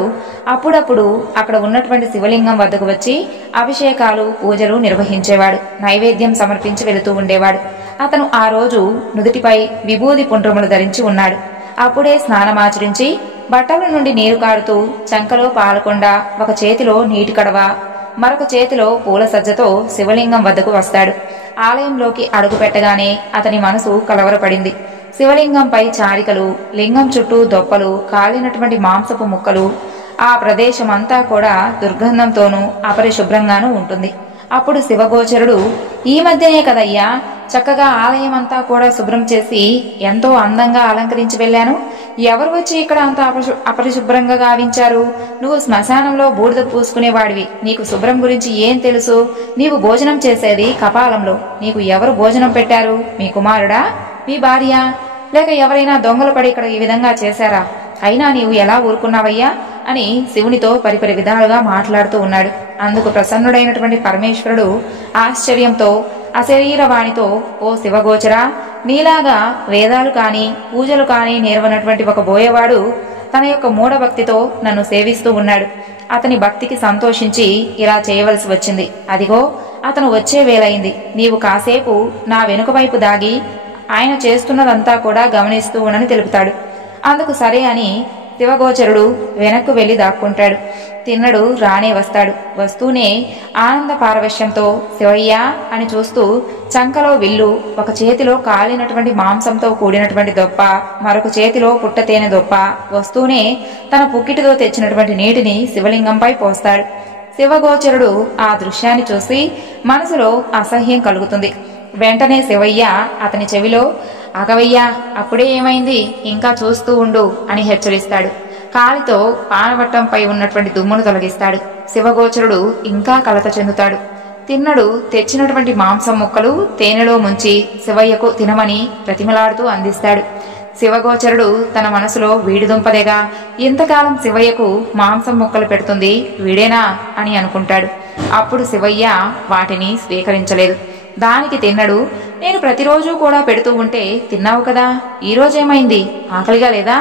అప్పుడప్పుడు అక్కడ ఉన్నటువంటి శివలింగం వద్దకు వచ్చి అభిషేకాలు, పూజలు నిర్వహించేవాడు. నైవేద్యం సమర్పించి వెళుతూ ఉండేవాడు. అతను ఆ రోజు నుదుటిపై విభూది పుండ్రములు ధరించి ఉన్నాడు. అప్పుడే స్నానమాచరించి బట్టల నుండి నీరు కారుతూ చంకలో పాలకొండ, ఒక చేతిలో నీటి కడవ, మరొక చేతిలో పూల సజ్జతో శివలింగం వద్దకు వస్తాడు. ఆలయంలోకి అడుగు పెట్టగానే అతని మనసు కలవరపడింది. శివలింగంపై చారికలు, లింగం చుట్టూ దొప్పలు, కాలినటువంటి మాంసపు ముక్కలు, ఆ ప్రదేశమంతా కూడా దుర్గంధంతోనూ అపరిశుభ్రంగానూ ఉంటుంది. అప్పుడు శివగోచరుడు, ఈ మధ్యనే కదయ్యా చక్కగా ఆలయం అంతా కూడా శుభ్రం చేసి ఎంతో అందంగా అలంకరించి వెళ్ళాను, ఎవరు వచ్చి ఇక్కడ అంత అపరిశుభ్రంగా గావించారు? నువ్వు శ్మశానంలో బూడిద పూసుకునేవాడివి, నీకు శుభ్రం గురించి ఏం తెలుసు? నీవు భోజనం చేసేది కపాలంలో, నీకు ఎవరు భోజనం పెట్టారు? మీ కుమారుడా, మీ భార్య, లేక ఎవరైనా దొంగలు పడి ఇక్కడ ఈ విధంగా చేశారా? అయినా నీవు ఎలా ఊరుకున్నావయ్యా అని శివునితో పరిపరి విధాలుగా మాట్లాడుతూ ఉన్నాడు. అందుకు ప్రసన్నుడైనటువంటి పరమేశ్వరుడు ఆశ్చర్యంతో అశరీరవాణితో, ఓ శివగోచరా, నీలాగా వేదాలు కాని పూజలు కాని నేర్వనటువంటి ఒక బోయవాడు తన యొక్క మూఢభక్తితో నన్ను సేవిస్తూ ఉన్నాడు. అతని భక్తికి సంతోషించి ఇలా చేయవలసి వచ్చింది. అదిగో అతను వచ్చే వేలైంది. నీవు కాసేపు నా వెనుక వైపు దాగి ఆయన చేస్తున్నదంతా కూడా గమనిస్తూ ఉండని తెలుపుతాడు. అందుకు సరే అని శివగోచరుడు వెనక్కు వెళ్లి దాక్కుంటాడు. తిన్నడు రానే వస్తాడు. వస్తూనే ఆనంద పారవశ్యంతో శివయ్యా అని చూస్తూ చంకలో విల్లు, ఒక చేతిలో కాలినటువంటి మాంసంతో కూడినటువంటి దొప్ప, మరొక చేతిలో పుట్టతేనె దొప్ప, వస్తూనే తన పుక్కిటితో తెచ్చినటువంటి నీటిని శివలింగంపై పోస్తాడు. శివగోచరుడు ఆ దృశ్యాన్ని చూసి మనసులో అసహ్యం కలుగుతుంది. వెంటనే శివయ్య అతని చెవిలో, అగవయ్యా, అప్పుడే ఏమైంది, ఇంకా చూస్తూ ఉండు అని హెచ్చరిస్తాడు. కాలితో పానవట్టంపై ఉన్నటువంటి దుమ్మును తొలగిస్తాడు. శివగోచరుడు ఇంకా కలత చెందుతాడు. తిన్నడు తెచ్చినటువంటి మాంసం ముక్కలు తేనెలో ముంచి శివయ్యకు తినమని ప్రతిమలాడుతూ అందిస్తాడు. శివగోచరుడు తన మనసులో, వీడిదుంపదేగా, ఇంతకాలం శివయ్యకు మాంసం ముక్కలు పెడుతుంది వీడేనా అని అనుకుంటాడు. అప్పుడు శివయ్య వాటిని స్వీకరించలేదు. దానికి తిన్నడు, నేను ప్రతిరోజు కూడా పెడుతూ ఉంటే తిన్నావు కదా, ఈరోజేమైంది, ఆకలిగా లేదా,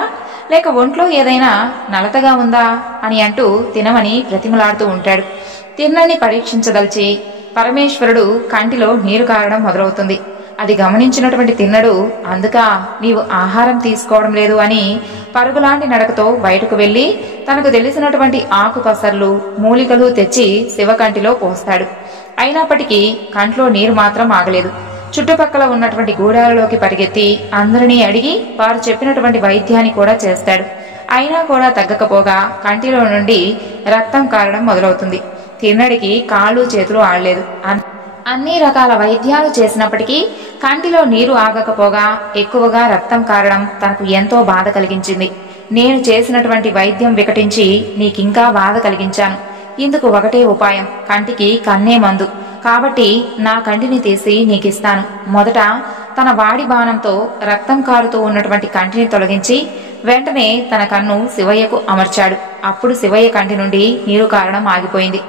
లేక ఒంట్లో ఏదైనా నలతగా ఉందా అని అంటూ తినమని ప్రతిమలాడుతూ ఉంటాడు. తిన్నని పరీక్షించదలిచి పరమేశ్వరుడు కంటిలో నీరు కారడం మొదలవుతుంది. అది గమనించినటువంటి తిన్నడు, అందుక నీవు ఆహారం తీసుకోవడం లేదు అని పరుగులాంటి నడకతో బయటకు వెళ్లి తనకు తెలిసినటువంటి ఆకుపసర్లు, మూలికలు తెచ్చి శివకంటిలో పోస్తాడు. అయినప్పటికీ కంట్లో నీరు మాత్రం ఆగలేదు. చుట్టుపక్కల ఉన్నటువంటి గూడాలలోకి పరిగెత్తి అందరినీ అడిగి వారు చెప్పినటువంటి వైద్యాన్ని కూడా చేస్తాడు. అయినా కూడా తగ్గకపోగా కంటిలో నుండి రక్తం కారడం మొదలవుతుంది. తిన్నడికి కాళ్ళు చేతులు ఆడలేదు. అన్ని రకాల వైద్యాలు చేసినప్పటికీ కంటిలో నీరు ఆగకపోగా ఎక్కువగా రక్తం కారడం తనకు ఎంతో బాధ కలిగించింది. నేను చేసినటువంటి వైద్యం వికటించి నీకింకా బాధ కలిగించాను. ఇందుకు ఒకటే ఉపాయం, కంటికి కన్నే మందు. కాబట్టి నా కంటిని తీసి నీకిస్తాను. మొదట తన వాడి బాణంతో రక్తం కారుతూ ఉన్నటువంటి కంటిని తొలగించి వెంటనే తన కన్ను శివయ్యకు అమర్చాడు. అప్పుడు శివయ్య కంటి నుండి నీరు కారడం ఆగిపోయింది.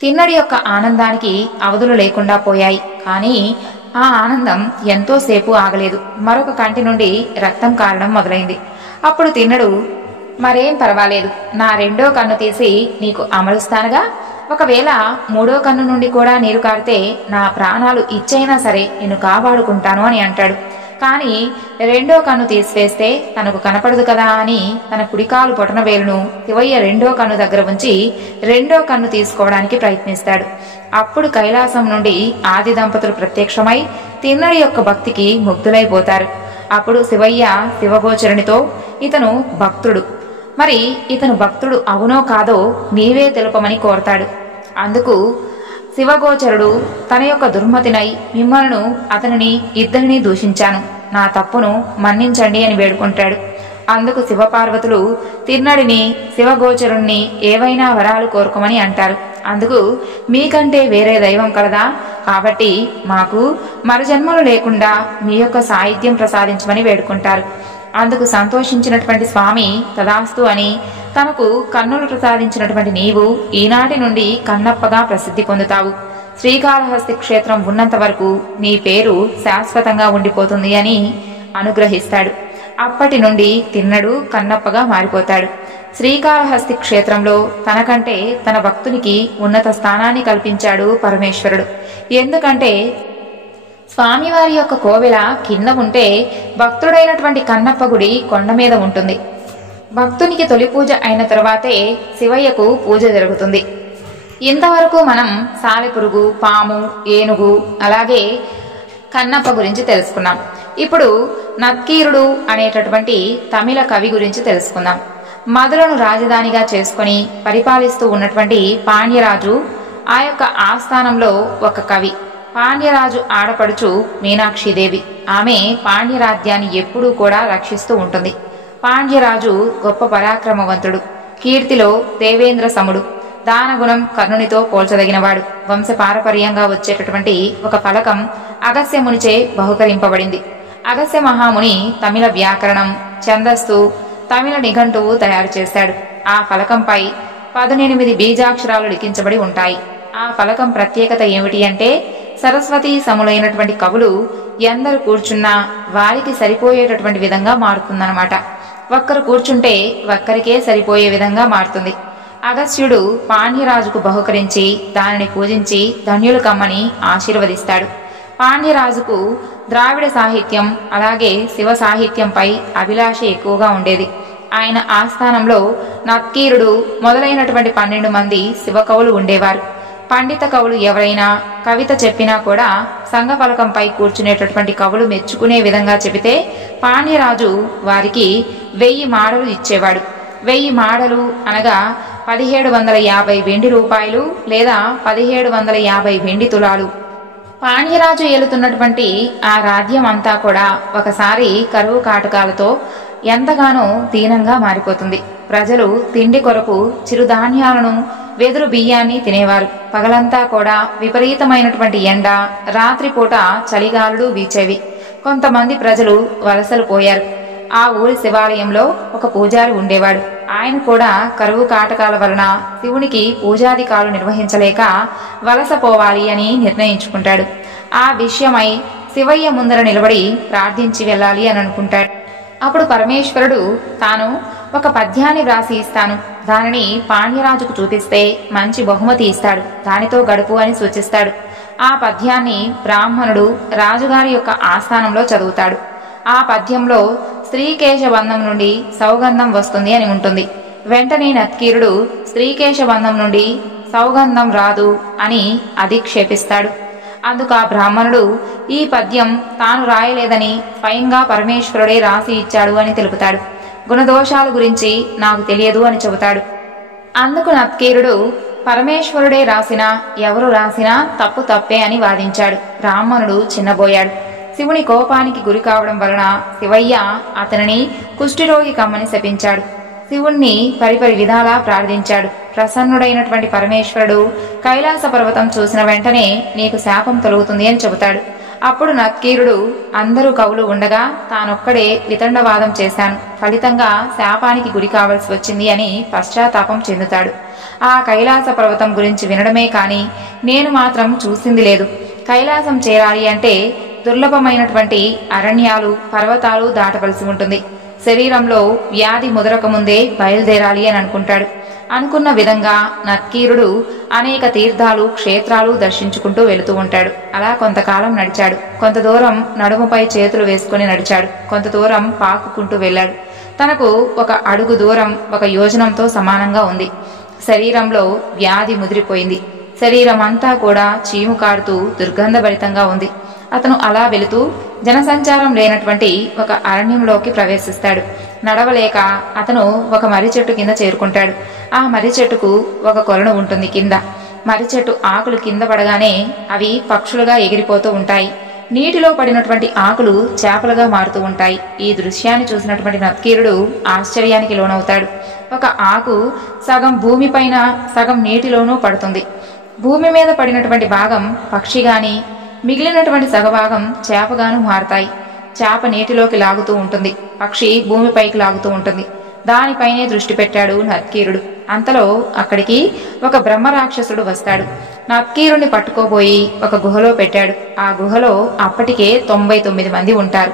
తిన్నడి యొక్క ఆనందానికి అవధులు లేకుండా పోయాయి. కానీ ఆ ఆనందం ఎంతోసేపు ఆగలేదు. మరొక కంటి నుండి రక్తం కారడం మొదలైంది. అప్పుడు తిన్నడు, మరేం పర్వాలేదు, నా రెండో కన్ను తీసి నీకు అమరుస్తానుగా. ఒకవేళ మూడో కన్ను నుండి కూడా నీరు కారితే నా ప్రాణాలు ఇచ్చైనా సరే నిన్ను కాపాడుకుంటాను అని అంటాడు. కాని రెండో కన్ను తీసివేస్తే తనకు కనపడదు కదా అని తన కుడికాలు బొటనవేలును శివయ్య రెండో కన్ను దగ్గర ఉంచి రెండో కన్ను తీసుకోవడానికి ప్రయత్నిస్తాడు. అప్పుడు కైలాసం నుండి ఆది దంపతులు ప్రత్యక్షమై తిన్నడి యొక్క భక్తికి ముగ్ధులైపోతారు. అప్పుడు శివయ్య శివగోచరునితో, ఇతను భక్తుడు, మరి ఇతను భక్తుడు అవునో కాదో నీవే తెలుపమని కోరతాడు. అందుకు శివగోచరుడు, తన యొక్క దుర్మతినై మిమ్మల్ని అతనిని ఇద్దరిని దూషించాను, నా తప్పును మన్నించండి అని వేడుకుంటాడు. అందుకు శివపార్వతులు తిన్నడిని శివగోచరుణ్ణి ఏవైనా వరాలు కోరుకోమని అంటారు. అందుకు మీకంటే వేరే దైవం కలదా, కాబట్టి మాకు మరుజన్మలు లేకుండా మీ యొక్క సాహిత్యం ప్రసాదించమని వేడుకుంటారు. అందుకు సంతోషించినటువంటి స్వామి తదాస్తు అని తనకు కన్నులు ప్రసాదించినటువంటి నీవు ఈనాటి నుండి కన్నప్పగా ప్రసిద్ధి పొందుతావు. శ్రీకాళహస్తి క్షేత్రం ఉన్నంత వరకు నీ పేరు శాశ్వతంగా ఉండిపోతుంది అని అనుగ్రహిస్తాడు. అప్పటి నుండి తిన్నడు కన్నప్పగా మారిపోతాడు. శ్రీకాళహస్తి క్షేత్రంలో తనకంటే తన భక్తునికి ఉన్నత స్థానాన్ని కల్పించాడు పరమేశ్వరుడు. ఎందుకంటే స్వామివారి యొక్క కోవెల కింద ఉంటే భక్తుడైనటువంటి కన్నప్ప గుడి కొండ మీద ఉంటుంది. భక్తునికి తొలి పూజ అయిన తరువాతే శివయ్యకు పూజ జరుగుతుంది. ఇంతవరకు మనం సాలెపురుగు, పాము, ఏనుగు, అలాగే కన్నప్ప గురించి తెలుసుకున్నాం. ఇప్పుడు నక్కీరుడు అనేటటువంటి తమిళ కవి గురించి తెలుసుకుందాం. మధురను రాజధానిగా చేసుకుని పరిపాలిస్తూ ఉన్నటువంటి పాండ్యరాజు ఆ యొక్క ఆస్థానంలో ఒక కవి. పాండ్యరాజు ఆడపడుచు మీనాక్షిదేవి. ఆమె పాండ్యరాజ్యాన్ని ఎప్పుడూ కూడా రక్షిస్తూ ఉంటుంది. పాండ్యరాజు గొప్ప పరాక్రమవంతుడు, కీర్తిలో దేవేంద్ర సముడు, దానగుణం కర్ణునితో పోల్చదగినవాడు. వంశపారపర్యంగా వచ్చేటటువంటి ఒక ఫలకం అగస్త్యమునిచే బహుకరింపబడింది. అగస్త్య మహాముని తమిళ వ్యాకరణం, ఛందస్సు, తమిళ నిఘంటువు తయారు చేశాడు. ఆ ఫలకంపై 18 బీజాక్షరాలు లిఖించబడి ఉంటాయి. ఆ ఫలకం ప్రత్యేకత ఏమిటి అంటే సరస్వతీ సములైనటువంటి కవులు ఎందరు కూర్చున్నా వారికి సరిపోయేటటువంటి విధంగా మారుతుందన్నమాట. ఒక్కరు కూర్చుంటే ఒక్కరికే సరిపోయే విధంగా మారుతుంది. అగస్త్యుడు పాండ్యరాజుకు బహుకరించి దానిని పూజించి ధన్యులు కమ్మని ఆశీర్వదిస్తాడు. పాండ్యరాజుకు ద్రావిడ సాహిత్యం అలాగే శివ సాహిత్యంపై అభిలాష ఎక్కువగా ఉండేది. ఆయన ఆస్థానంలో నక్కీరుడు మొదలైనటువంటి 12 మంది శివకవులు ఉండేవారు. పండిత కవులు ఎవరైనా కవిత చెప్పినా కూడా సంఘఫలకంపై కూర్చునేటటువంటి కవులు మెచ్చుకునే విధంగా చెబితే పాండ్యరాజు వారికి 1000 మాడలు ఇచ్చేవాడు. 1000 మాడలు అనగా 1750 వెండి రూపాయలు లేదా 1750 వెండి తులాలు. పాండ్యరాజు ఏలుతున్నటువంటి ఆ రాజ్యం అంతా కూడా ఒకసారి కరువు కాటకాలతో ఎంతగానో దీనంగా మారిపోతుంది. ప్రజలు తిండి కొరకు చిరుధాన్యాలను, వెదురు బియ్యాన్ని తినేవారు. పగలంతా కూడా విపరీతమైనటువంటి ఎండ, రాత్రిపూట చలిగాలులు వీచేవి. కొంతమంది ప్రజలు వలసలు పోయారు. ఆ ఊరి శివాలయంలో ఒక పూజారి ఉండేవాడు. ఆయన కూడా కరువు కాటకాల వలన శివునికి పూజాధికాలు నిర్వహించలేక వలస పోవాలి అని నిర్ణయించుకుంటాడు. ఆ విషయమై శివయ్య ముందర నిలబడి ప్రార్థించి వెళ్ళాలి అని అనుకుంటాడు. అప్పుడు పరమేశ్వరుడు తాను ఒక పద్యాన్ని వ్రాసి ఇస్తాను, దానిని పాండ్యరాజుకు చూపిస్తే మంచి బహుమతి ఇస్తాడు, దానితో గడుపు అని సూచిస్తాడు. ఆ పద్యాన్ని బ్రాహ్మణుడు రాజుగారి యొక్క ఆస్థానంలో చదువుతాడు. ఆ పద్యంలో స్త్రీకేశబంధం నుండి సౌగంధం వస్తుంది అని ఉంటుంది. వెంటనే నత్కీరుడు స్త్రీకేశబంధం నుండి సౌగంధం రాదు అని అధిక్షేపిస్తాడు. అందుకు ఆ బ్రాహ్మణుడు ఈ పద్యం తాను రాయలేదని స్వయంగా పరమేశ్వరుడే రాసి ఇచ్చాడు అని తెలుపుతాడు. గుణదోషాల గురించి నాకు తెలియదు అని చెబుతాడు. అందుకు నత్కీరుడు పరమేశ్వరుడే రాసినా ఎవరు రాసినా తప్పు తప్పే అని వాదించాడు. బ్రాహ్మణుడు చిన్నబోయాడు. శివుని కోపానికి గురి కావడం వలన శివయ్య అతనిని కుష్ఠిరోగి కమ్మని శపించాడు. శివుణ్ణి పరిపరి విధాలా ప్రార్థించాడు. ప్రసన్నుడైనటువంటి పరమేశ్వరుడు కైలాస పర్వతం చూసిన వెంటనే నీకు శాపం తొలుగుతుంది అని చెబుతాడు. అప్పుడు నత్కీరుడు అందరూ కవులు ఉండగా తానొక్కడే వితండవాదం చేశాను, ఫలితంగా శాపానికి గురి కావలసి వచ్చింది అని పశ్చాత్తాపం చెందుతాడు. ఆ కైలాస పర్వతం గురించి వినడమే కాని నేను మాత్రం చూసింది లేదు. కైలాసం చేరాలి అంటే దుర్లభమైనటువంటి అరణ్యాలు, పర్వతాలు దాటవలసి ఉంటుంది. శరీరంలో వ్యాధి ముదరకముందే బయలుదేరాలి అని అనుకుంటాడు. అనుకున్న విధంగా నత్కీరుడు అనేక తీర్థాలు, క్షేత్రాలు దర్శించుకుంటూ వెళుతూ ఉంటాడు. అలా కొంతకాలం నడిచాడు. కొంత దూరం నడుముపై చేతులు వేసుకుని నడిచాడు. కొంత దూరం పాకుకుంటూ వెళ్ళాడు. తనకు ఒక అడుగు దూరం 1 యోజనంతో సమానంగా ఉంది. శరీరంలో వ్యాధి ముదిరిపోయింది. శరీరం అంతా కూడా చీము కారుతూ దుర్గంధభరితంగా ఉంది. అతను అలా వెళుతూ జనసంచారం లేనటువంటి ఒక అరణ్యంలోకి ప్రవేశిస్తాడు. నడవలేక అతను ఒక మర్రి చెట్టు కింద చేరుకుంటాడు. ఆ మర్రి చెట్టుకు ఒక కొలను ఉంటుంది కింద. మర్రి చెట్టు ఆకులు కింద పడగానే అవి పక్షులుగా ఎగిరిపోతూ ఉంటాయి. నీటిలో పడినటువంటి ఆకులు చేపలుగా మారుతూ ఉంటాయి. ఈ దృశ్యాన్ని చూసినటువంటి నత్కీరుడు ఆశ్చర్యానికి లోనవుతాడు. ఒక ఆకు సగం భూమిపైన సగం నీటిలోనూ పడుతుంది. భూమి మీద పడినటువంటి భాగం పక్షిగాని, మిగిలినటువంటి సగభాగం చేపగాను మారతాయి. చేప నీటిలోకి లాగుతూ ఉంటుంది, పక్షి భూమిపైకి లాగుతూ ఉంటుంది. దానిపైనే దృష్టి పెట్టాడు నత్కీరుడు. అంతలో అక్కడికి ఒక బ్రహ్మరాక్షసుడు వస్తాడు. నత్కీరుని పట్టుకోబోయి ఒక గుహలో పెట్టాడు. ఆ గుహలో అప్పటికే 99 మంది ఉంటారు.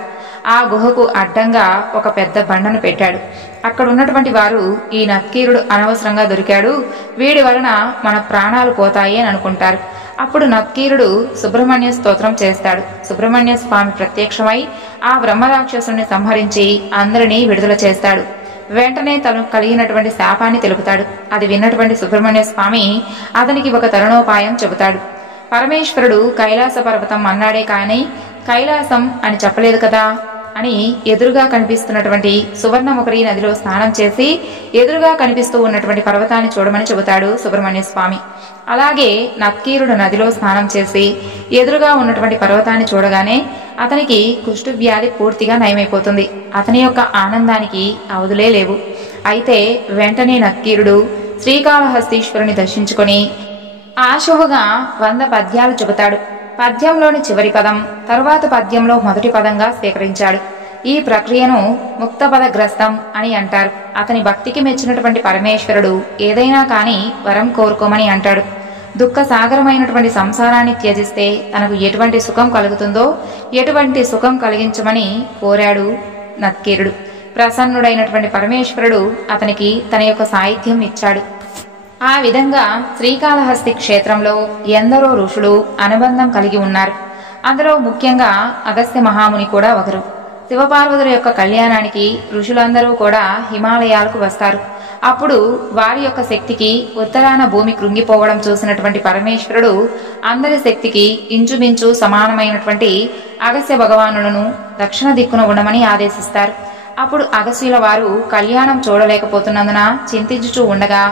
ఆ గుహకు అడ్డంగా ఒక పెద్ద బండను పెట్టాడు. అక్కడ ఉన్నటువంటి వారు ఈ నత్కీరుడు అనవసరంగా దొరికాడు, వీడి వలన మన ప్రాణాలు పోతాయి అని అనుకుంటారు. అప్పుడు నత్కీరుడు సుబ్రహ్మణ్య స్తోత్రం చేస్తాడు. సుబ్రహ్మణ్య స్వామి ప్రత్యక్షమై ఆ బ్రహ్మరాక్షసుని సంహరించి అందరినీ విడుదల చేస్తాడు. వెంటనే తను కలిగినటువంటి శాపాన్ని తెలుపుతాడు. అది విన్నటువంటి సుబ్రహ్మణ్య స్వామి అతనికి ఒక తరుణోపాయం చెబుతాడు. పరమేశ్వరుడు కైలాస పర్వతం అన్నాడే కాని కైలాసం అని చెప్పలేదు కదా అని ఎదురుగా కనిపిస్తున్నటువంటి సువర్ణముఖరి నదిలో స్నానం చేసి ఎదురుగా కనిపిస్తూ ఉన్నటువంటి పర్వతాన్ని చూడమని చెబుతాడు సుబ్రహ్మణ్య స్వామి. అలాగే నత్కీరుడు నదిలో స్నానం చేసి ఎదురుగా ఉన్నటువంటి పర్వతాన్ని చూడగానే అతనికి కుష్ఠవ్యాధి పూర్తిగా నయమైపోతుంది. అతని యొక్క ఆనందానికి అవధులే లేవు. అయితే వెంటనే నత్కీరుడు శ్రీకాళహస్తీశ్వరుని దర్శించుకొని ఆశువుగా 100 పద్యాలు చెబుతాడు. పద్యంలోని చివరి పదం తరువాత పద్యంలో మొదటి పదంగా స్వీకరించాడు. ఈ ప్రక్రియను ముక్తపదగ్రస్తం అని అంటారు. అతని భక్తికి మెచ్చినటువంటి పరమేశ్వరుడు ఏదైనా కాని వరం కోరుకోమని అంటాడు. దుఃఖ సాగరమైనటువంటి సంసారాన్ని త్యజిస్తే తనకు ఎటువంటి సుఖం కలుగుతుందో ఎటువంటి సుఖం కలిగించమని కోరాడు నత్కీరుడు. ప్రసన్నుడైనటువంటి పరమేశ్వరుడు అతనికి తన యొక్క సాహిత్యం ఇచ్చాడు. ఆ విధంగా శ్రీకాళహస్తి క్షేత్రంలో ఎందరో ఋషులు అనుబంధం కలిగి ఉన్నారు. అందులో ముఖ్యంగా అగస్త్య మహాముని కూడా ఒకరు. శివపార్వతుల యొక్క కళ్యాణానికి ఋషులందరూ కూడా హిమాలయాలకు వస్తారు. అప్పుడు వారి యొక్క శక్తికి ఉత్తరాన భూమి కృంగిపోవడం చూసినటువంటి పరమేశ్వరుడు అందరి శక్తికి ఇంచుమించు సమానమైనటువంటి అగస్త్య భగవానులను దక్షిణ దిక్కున ఉండమని ఆదేశిస్తారు. అప్పుడు అగస్త్యుల వారు కళ్యాణం చూడలేకపోతున్నందున చింతించుచూ ఉండగా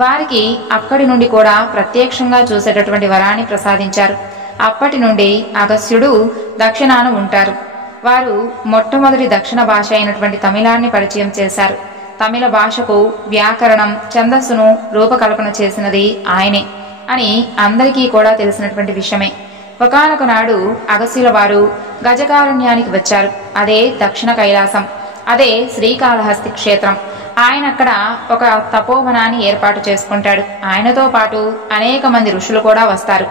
వారికి అక్కడి నుండి కూడా ప్రత్యక్షంగా చూసేటటువంటి వరాన్ని ప్రసాదించారు. అప్పటి నుండి అగస్త్యుడు దక్షిణాన ఉంటారు. వారు మొట్టమొదటి దక్షిణ భాష అయినటువంటి తమిళాన్ని పరిచయం చేశారు. తమిళ భాషకు వ్యాకరణం, ఛందస్సును రూపకల్పన చేసినది ఆయనే అని అందరికీ కూడా తెలిసినటువంటి విషయమే. ఒకానొక నాడు అగస్త్యుల వారు గజకారణ్యానికి వచ్చారు. అదే దక్షిణ కైలాసం, అదే శ్రీకాళహస్తి క్షేత్రం. ఆయన అక్కడ ఒక తపోవనాన్ని ఏర్పాటు చేసుకుంటాడు. ఆయనతో పాటు అనేక మంది ఋషులు కూడా వస్తారు.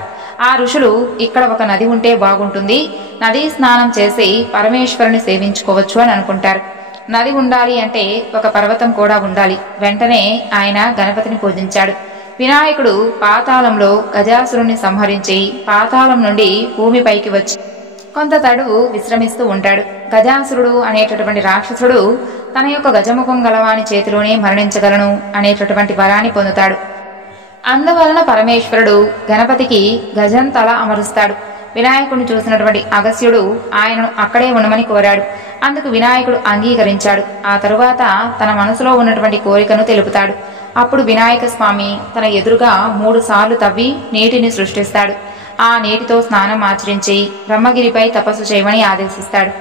ఆ ఋషులు ఇక్కడ ఒక నది ఉంటే బాగుంటుంది, నదీ స్నానం చేసి పరమేశ్వరుని సేవించుకోవచ్చు అని అనుకుంటారు. నది ఉండాలి అంటే ఒక పర్వతం కూడా ఉండాలి. వెంటనే ఆయన గణపతిని పూజించాడు. వినాయకుడు పాతాళంలో గజాసురుణ్ణి సంహరించి పాతాళం నుండి భూమిపైకి వచ్చి కొంత తడువు విశ్రమిస్తూ ఉంటాడు. గజాసురుడు అనేటటువంటి రాక్షసుడు తన యొక్క గజముఖం గలవాని చేతిలోనే మరణించగలను అనేటటువంటి వరాన్ని పొందుతాడు. అందువలన పరమేశ్వరుడు గణపతికి గజం తల అమరుస్తాడు. వినాయకుడిని చూసినటువంటి అగస్త్యుడు ఆయనను అక్కడే ఉండమని కోరాడు. అందుకు వినాయకుడు అంగీకరించాడు. ఆ తరువాత తన మనసులో ఉన్నటువంటి కోరికను తెలుపుతాడు. అప్పుడు వినాయక స్వామి తన ఎదురుగా 3 సార్లు తవ్వి నీటిని సృష్టిస్తాడు. ఆ నీటితో స్నానం ఆచరించి బ్రహ్మగిరిపై తపస్సు చేయమని ఆదేశిస్తాడు.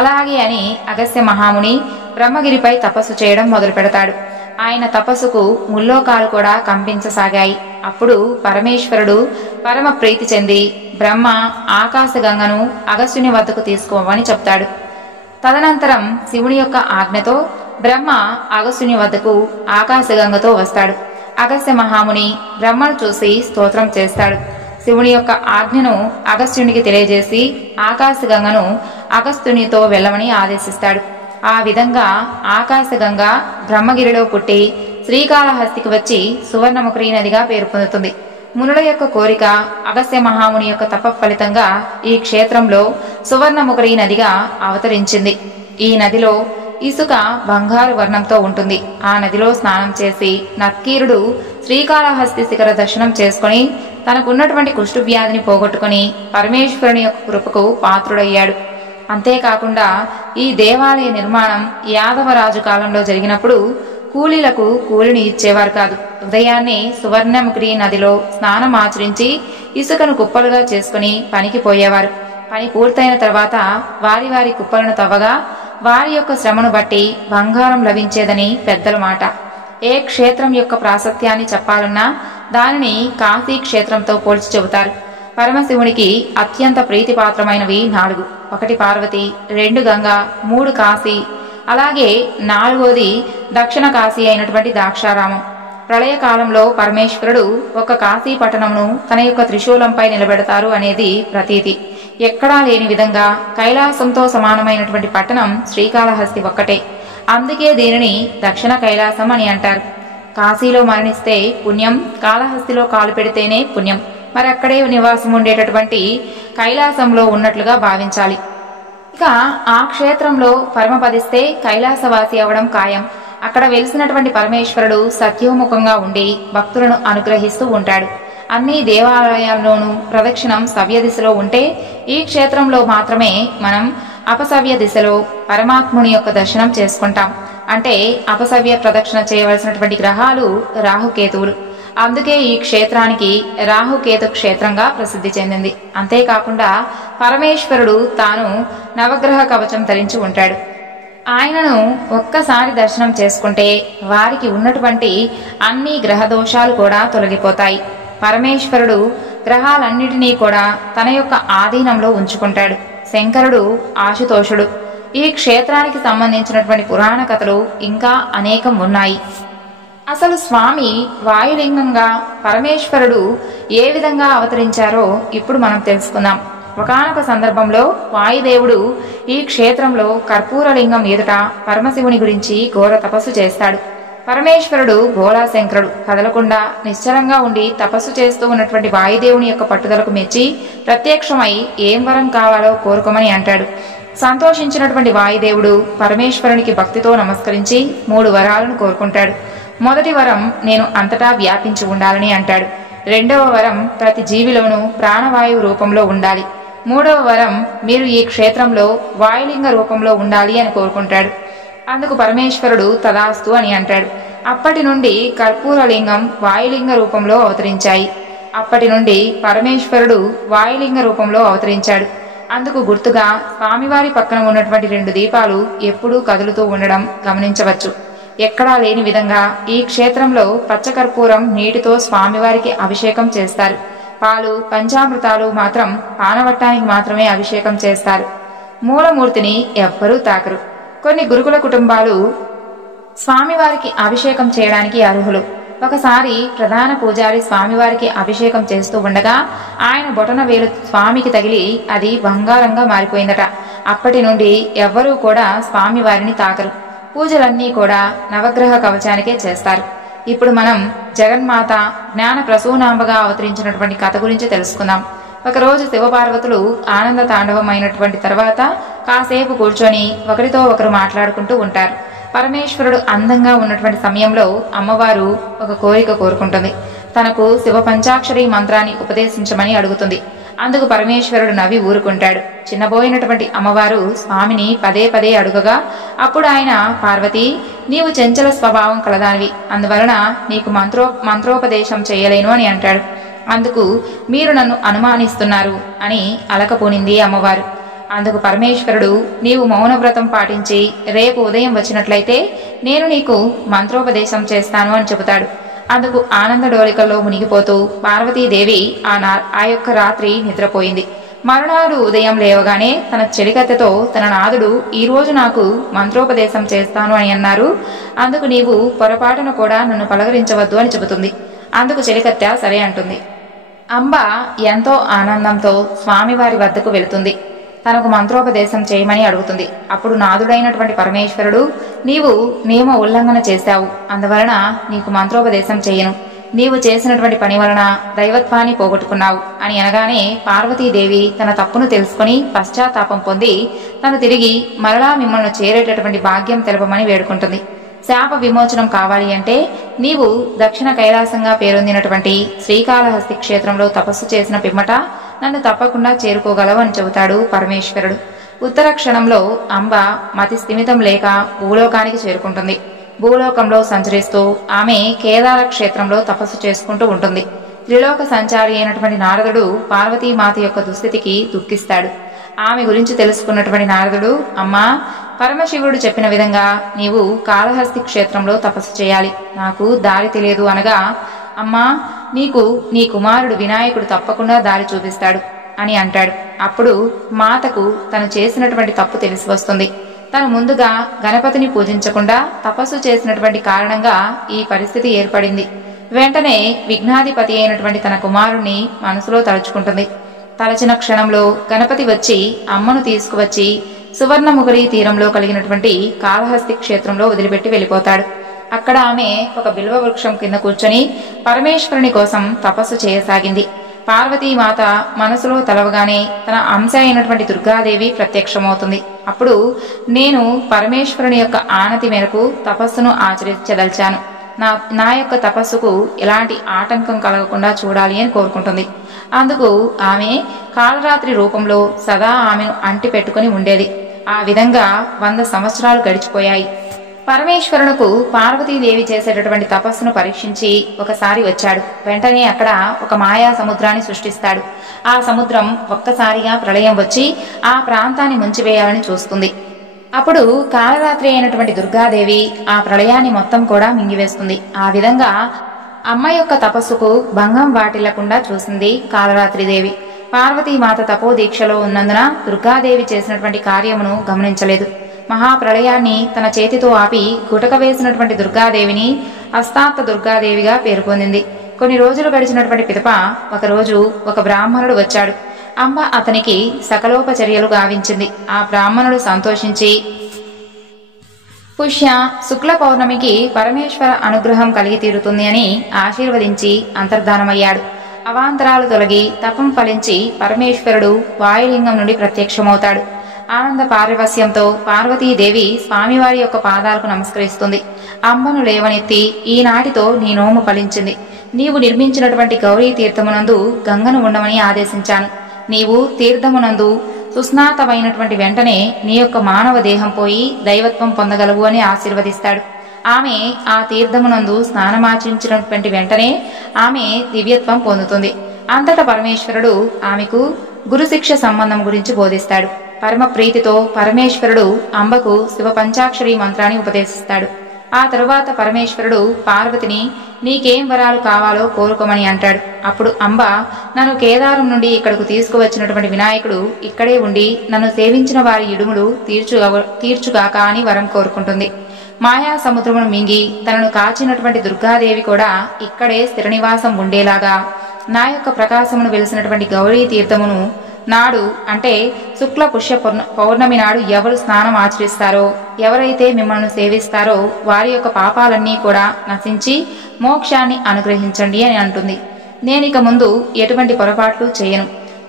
అలాగే అని అగస్త్య మహాముని బ్రహ్మగిరిపై తపస్సు చేయడం మొదలు పెడతాడు. ఆయన తపస్సుకు ముల్లోకాలు కూడా కంపించసాగాయి. అప్పుడు పరమేశ్వరుడు పరమ ప్రీతి చెంది బ్రహ్మ ఆకాశగంగను అగస్త్యుని వద్దకు తీసుకోమని చెప్తాడు. తదనంతరం శివుని యొక్క ఆజ్ఞతో బ్రహ్మ అగస్త్యుని వద్దకు ఆకాశగంగతో వస్తాడు. అగస్త్య మహాముని బ్రహ్మను చూసి స్తోత్రం చేస్తాడు. శివుని యొక్క ఆజ్ఞను అగస్త్యునికి తెలియజేసి ఆకాశగంగను అగస్త్యునితో వెళ్ళమని ఆదేశిస్తాడు. ఆ విధంగా ఆకాశగంగ బ్రహ్మగిరిలో పుట్టి శ్రీకాళహస్తికి వచ్చి సువర్ణముఖి నదిగా పేరు పొందుతుంది. మునుల యొక్క కోరిక, అగస్త్య మహాముని యొక్క తప ఫలితంగా ఈ క్షేత్రంలో సువర్ణముఖి నదిగా అవతరించింది. ఈ నదిలో ఇసుక బంగారు వర్ణంతో ఉంటుంది. ఆ నదిలో స్నానం చేసి నక్కీరుడు శ్రీకాళహస్తి శిఖర దర్శనం చేసుకుని తనకున్నటువంటి కుష్ఠవ్యాధిని పోగొట్టుకుని పరమేశ్వరుని యొక్క కృపకు పాత్రుడయ్యాడు. అంతేకాకుండా ఈ దేవాలయ నిర్మాణం యాదవరాజు కాలంలో జరిగినప్పుడు కూలీలకు కూలిని ఇచ్చేవారు కాదు. ఉదయాన్నే సువర్ణముఖి నదిలో స్నానం ఆచరించి ఇసుకను కుప్పలుగా చేసుకుని పనికి పోయేవారు. పని పూర్తయిన తర్వాత వారి వారి కుప్పలను తవ్వగా వారి యొక్క శ్రమను బట్టి బంగారం లభించేదని పెద్దల మాట. ఏ క్షేత్రం యొక్క ప్రాశస్త్యాన్ని చెప్పాలన్నా దానిని కాశీ క్షేత్రంతో పోల్చి చెబుతారు. పరమశివునికి అత్యంత ప్రీతిపాత్రమైనవి 4. 1 పార్వతి, 2 గంగా, 3 కాశీ, అలాగే 4వది దక్షిణ కాశీ అయినటువంటి దాక్షారామం. ప్రళయకాలంలో పరమేశ్వరుడు ఒక కాశీ పట్టణమును తన యొక్క త్రిశూలంపై నిలబెడతారు అనేది ప్రతీతి. ఎక్కడా లేని విధంగా కైలాసంతో సమానమైనటువంటి పట్టణం శ్రీకాళహస్తి ఒక్కటే. అందుకే దీనిని దక్షిణ కైలాసం అని అంటారు. కాశీలో మరణిస్తే పుణ్యం, కాళహస్తిలో కాలు పెడితేనే పుణ్యం. మరి అక్కడే నివాసం ఉండేటటువంటి కైలాసంలో ఉన్నట్లుగా భావించాలి. ఇక ఆ క్షేత్రంలో పరమపదిస్తే కైలాసవాసి అవడం ఖాయం. అక్కడ వెలిసినటువంటి పరమేశ్వరుడు సత్యోముఖంగా ఉండి భక్తులను అనుగ్రహిస్తూ ఉంటాడు. అన్ని దేవాలయాల్లోనూ ప్రదక్షిణం సవ్య దిశలో ఉంటే ఈ క్షేత్రంలో మాత్రమే మనం అపసవ్య దిశలో పరమాత్ముని యొక్క దర్శనం చేసుకుంటాం. అంటే అపసవ్య ప్రదక్షిణ చేయవలసినటువంటి గ్రహాలు రాహుకేతువులు. అందుకే ఈ క్షేత్రానికి రాహుకేతు క్షేత్రంగా ప్రసిద్ధి చెందింది. అంతేకాకుండా పరమేశ్వరుడు తాను నవగ్రహ కవచం ధరించి ఉంటాడు. ఆయనను ఒక్కసారి దర్శనం చేసుకుంటే వారికి ఉన్నటువంటి అన్ని గ్రహ దోషాలు కూడా తొలగిపోతాయి. పరమేశ్వరుడు గ్రహాలన్నిటినీ కూడా తన యొక్క ఆధీనంలో ఉంచుకుంటాడు. శంకరుడు ఆశుతోషుడు. ఈ క్షేత్రానికి సంబంధించినటువంటి పురాణ కథలు ఇంకా అనేకం ఉన్నాయి. అసలు స్వామి వాయులింగంగా పరమేశ్వరుడు ఏ విధంగా అవతరించారో ఇప్పుడు మనం తెలుసుకుందాం. ఒకానొక సందర్భంలో వాయుదేవుడు ఈ క్షేత్రంలో కర్పూరలింగం ఎదుట పరమశివుని గురించి ఘోర తపస్సు చేస్తాడు. పరమేశ్వరుడు భోళాశంకరుడు కదలకుండా నిశ్చలంగా ఉండి తపస్సు చేస్తూ ఉన్నటువంటి వాయుదేవుని యొక్క పట్టుదలకు మెచ్చి ప్రత్యక్షమై ఏం వరం కావాలో కోరుకోమని అంటాడు. సంతోషించినటువంటి వాయుదేవుడు పరమేశ్వరునికి భక్తితో నమస్కరించి 3 వరాలను కోరుకుంటాడు. మొదటి వరం నేను అంతటా వ్యాపించి ఉండాలని అంటాడు. 2వ వరం ప్రతి జీవిలోనూ ప్రాణవాయువు రూపంలో ఉండాలి. 3వ వరం మీరు ఈ క్షేత్రంలో వాయులింగ రూపంలో ఉండాలి అని కోరుకుంటాడు. అందుకు పరమేశ్వరుడు తదాస్తు అని అంటాడు. అప్పటి నుండి కర్పూరలింగం వాయులింగ రూపంలో అవతరించాయి. అప్పటి నుండి పరమేశ్వరుడు వాయులింగ రూపంలో అవతరించాడు. అందుకు గుర్తుగా స్వామివారి పక్కన ఉన్నటువంటి 2 దీపాలు ఎప్పుడూ కదులుతూ ఉండడం గమనించవచ్చు. ఎక్కడా లేని విధంగా ఈ క్షేత్రంలో పచ్చకర్పూరం నీటితో స్వామివారికి అభిషేకం చేస్తారు. పాలు పంచామృతాలు మాత్రం పానవట్టానికి మాత్రమే అభిషేకం చేస్తారు. మూలమూర్తిని ఎవ్వరూ తాకరు. కొన్ని గురుకుల కుటుంబాలు స్వామివారికి అభిషేకం చేయడానికి అర్హులు. ఒకసారి ప్రధాన పూజారి స్వామివారికి అభిషేకం చేస్తూ ఉండగా ఆయన బొటన వేలు స్వామికి తగిలి అది బంగారంగా మారిపోయిందట. అప్పటి నుండి ఎవ్వరూ కూడా స్వామివారిని తాకరు. పూజలన్నీ కూడా నవగ్రహ కవచానికే చేస్తారు. ఇప్పుడు మనం జగన్మాత జ్ఞాన ప్రసూనాంబగా అవతరించినటువంటి కథ గురించి తెలుసుకుందాం. ఒకరోజు శివపార్వతులు ఆనంద తాండవమైనటువంటి తర్వాత కాసేపు కూర్చొని ఒకరితో ఒకరు మాట్లాడుకుంటూ ఉంటారు. పరమేశ్వరుడు అందంగా ఉన్నటువంటి సమయంలో అమ్మవారు ఒక కోరిక కోరుకుంటుంది. తనకు శివ పంచాక్షరి మంత్రాన్ని ఉపదేశించమని అడుగుతుంది. అందుకు పరమేశ్వరుడు నవ్వి ఊరుకుంటాడు. చిన్నబోయినటువంటి అమ్మవారు స్వామిని పదే పదే అడుగగా అప్పుడు ఆయన, పార్వతి, నీవు చంచల స్వభావం కలదానివి, అందువలన నీకు మంత్రోపదేశం చేయలేను అని అంటాడు. అందుకు మీరు నన్ను అనుమానిస్తున్నారు అని అలకపోనింది అమ్మవారు. అందుకు పరమేశ్వరుడు, నీవు మౌనవ్రతం పాటించి రేపు ఉదయం వచ్చినట్లయితే నేను నీకు మంత్రోపదేశం చేస్తాను అని చెబుతాడు. అందుకు ఆనంద డోలికల్లో మునిగిపోతూ పార్వతీదేవి ఆ యొక్క రాత్రి నిద్రపోయింది. మరునాడు ఉదయం లేవగానే తన చెలికత్తెతో, తన నాథుడు ఈ రోజు నాకు మంత్రోపదేశం చేస్తాను అని అన్నారు, అందుకు నీవు పొరపాటున కూడా నన్ను పలకరించవద్దు అని చెబుతుంది. అందుకు చెలికత్తె సరే అంటుంది. అంబ ఎంతో ఆనందంతో స్వామివారి వద్దకు వెళుతుంది. తనకు మంత్రోపదేశం చేయమని అడుగుతుంది. అప్పుడు నాథుడైనటువంటి పరమేశ్వరుడు, నీవు నియమ ఉల్లంఘన చేశావు, అందువలన నీకు మంత్రోపదేశం చేయను. నీవు చేసినటువంటి పని వలన దైవత్వాన్ని పోగొట్టుకున్నావు అని అనగానే పార్వతీదేవి తన తప్పును తెలుసుకుని పశ్చాత్తాపం పొంది తను తిరిగి మరలా మిమ్మల్ని చేరేటటువంటి భాగ్యం తెలపమని వేడుకుంటుంది. శాప విమోచనం కావాలి అంటే నీవు దక్షిణ కైలాసంగా పేరొందినటువంటి శ్రీకాళహస్తి క్షేత్రంలో తపస్సు చేసిన పిమ్మట నన్ను తప్పకుండా చేరుకోగలవు అని చెబుతాడు పరమేశ్వరుడు. ఉత్తర క్షణంలో అంబ మతి స్థిమితం లేక భూలోకానికి చేరుకుంటుంది. భూలోకంలో సంచరిస్తూ ఆమె కేదార క్షేత్రంలో తపస్సు చేసుకుంటూ ఉంటుంది. త్రిలోక సంచారి అయినటువంటి నారదుడు పార్వతీమాత యొక్క దుస్థితికి దుఃఖిస్తాడు. ఆమె గురించి తెలుసుకున్నటువంటి నారదుడు, అమ్మా, పరమశివుడు చెప్పిన విధంగా నీవు కాళహస్తి క్షేత్రంలో తపస్సు చేయాలి, నాకు దారి తెలియదు అనగా, అమ్మా, నీకు నీ కుమారుడు వినాయకుడు తప్పకుండా దారి చూపిస్తాడు అని అంటాడు. అప్పుడు మాతకు తను చేసినటువంటి తప్పు తెలిసి వస్తుంది. తను ముందుగా గణపతిని పూజించకుండా తపస్సు చేసినటువంటి కారణంగా ఈ పరిస్థితి ఏర్పడింది. వెంటనే విఘ్నాధిపతి అయినటువంటి తన కుమారుణ్ణి మనసులో తలుచుకుంటుంది. తలచిన క్షణంలో గణపతి వచ్చి అమ్మను తీసుకువచ్చి సువర్ణముఖరి తీరంలో కలిగినటువంటి కాళహస్తి క్షేత్రంలో వదిలిపెట్టి వెళ్ళిపోతాడు. అక్కడ ఆమె ఒక బిల్వ వృక్షం కింద కూర్చొని పరమేశ్వరుని కోసం తపస్సు చేయసాగింది. పార్వతీమాత మనసులో తలవగానే తన అంశ అయినటువంటి దుర్గాదేవి ప్రత్యక్షమవుతుంది. అప్పుడు నేను పరమేశ్వరుని యొక్క ఆనతి మేరకు తపస్సును ఆచరించదలిచాను. నా యొక్క తపస్సుకు ఎలాంటి ఆటంకం కలగకుండా చూడాలి అని కోరుకుంటుంది. అందుకు ఆమె కాళరాత్రి రూపంలో సదా ఆమెను అంటి పెట్టుకుని ఉండేది. ఆ విధంగా 100 సంవత్సరాలు గడిచిపోయాయి. పరమేశ్వరునకు పార్వతీదేవి చేసేటటువంటి తపస్సును పరీక్షించి ఒకసారి వచ్చాడు. వెంటనే అక్కడ ఒక మాయా సముద్రాన్ని సృష్టిస్తాడు. ఆ సముద్రం ఒక్కసారిగా ప్రళయం వచ్చి ఆ ప్రాంతాన్ని ముంచివేయాలని చూస్తుంది. అప్పుడు కాళరాత్రి అయినటువంటి దుర్గాదేవి ఆ ప్రళయాన్ని మొత్తం కూడా మింగివేస్తుంది. ఆ విధంగా అమ్మ యొక్క తపస్సుకు భంగం వాటిల్లకుండా చూసింది కాళరాత్రిదేవి. పార్వతీమాత తపోదీక్షలో ఉన్నందున దుర్గాదేవి చేసినటువంటి కార్యమును గమనించలేదు. మహాప్రళయాన్ని తన చేతితో ఆపి గుటక వేసినటువంటి దుర్గాదేవిని అస్తాత్త దుర్గాదేవిగా పేరు పొందింది. కొన్ని రోజులు గడిచినటువంటి పిదప ఒకరోజు ఒక బ్రాహ్మణుడు వచ్చాడు. అంబ అతనికి సకలోపచర్యలు గావించింది. ఆ బ్రాహ్మణుడు సంతోషించి, పుష్య శుక్ల పౌర్ణమికి పరమేశ్వర అనుగ్రహం కలిగి తీరుతుంది అని ఆశీర్వదించి అంతర్ధానమయ్యాడు. అవాంతరాలు తొలగి తపం ఫలించి పరమేశ్వరుడు వాయులింగం నుండి ప్రత్యక్షమవుతాడు. ఆనంద పారవస్యంతో పార్వతీదేవి స్వామివారి యొక్క పాదాలకు నమస్కరిస్తుంది. అంబను లేవనెత్తి, ఈనాటితో నీ నోము ఫలించింది. నీవు నిర్మించినటువంటి గౌరీ తీర్థమునందు గంగను ఉండమని ఆదేశించాను. నీవు తీర్థమునందు సుస్నాతమైనటువంటి వెంటనే నీ యొక్క మానవ దేహం పోయి దైవత్వం పొందగలవు అని ఆశీర్వదిస్తాడు. ఆమె ఆ తీర్థమునందు స్నానమాచరించినటువంటి వెంటనే ఆమె దివ్యత్వం పొందుతుంది. అంతటా పరమేశ్వరుడు ఆమెకు గురుశిక్ష సంబంధం గురించి బోధిస్తాడు. పరమ ప్రీతితో పరమేశ్వరుడు అంబకు శివ పంచాక్షరి మంత్రాన్ని ఉపదేశిస్తాడు. ఆ తరువాత పరమేశ్వరుడు పార్వతిని నీకేం వరాలు కావాలో కోరుకోమని అంటాడు. అప్పుడు అంబ, నన్ను కేదారం నుండి ఇక్కడకు తీసుకువచ్చినటువంటి వినాయకుడు ఇక్కడే ఉండి నన్ను సేవించిన వారి ఇడుములు తీర్చుగాక అని వరం కోరుకుంటుంది. మాయా సముద్రమును మింగి తనను కాచినటువంటి దుర్గాదేవి కూడా ఇక్కడే స్థిర నివాసం ఉండేలాగా నా యొక్క ప్రకాశమును వెలిసినటువంటి గౌరీ తీర్థమును నాడు అంటే శుక్ల పుష్య పౌర్ణమి నాడు ఎవరు స్నానం ఆచరిస్తారో, ఎవరైతే మిమ్మల్ని సేవిస్తారో వారి యొక్క పాపాలన్నీ కూడా నశించి మోక్షాన్ని అనుగ్రహించండి అని అంటుంది. నేనిక ముందు ఎటువంటి పొరపాట్లు చేయను.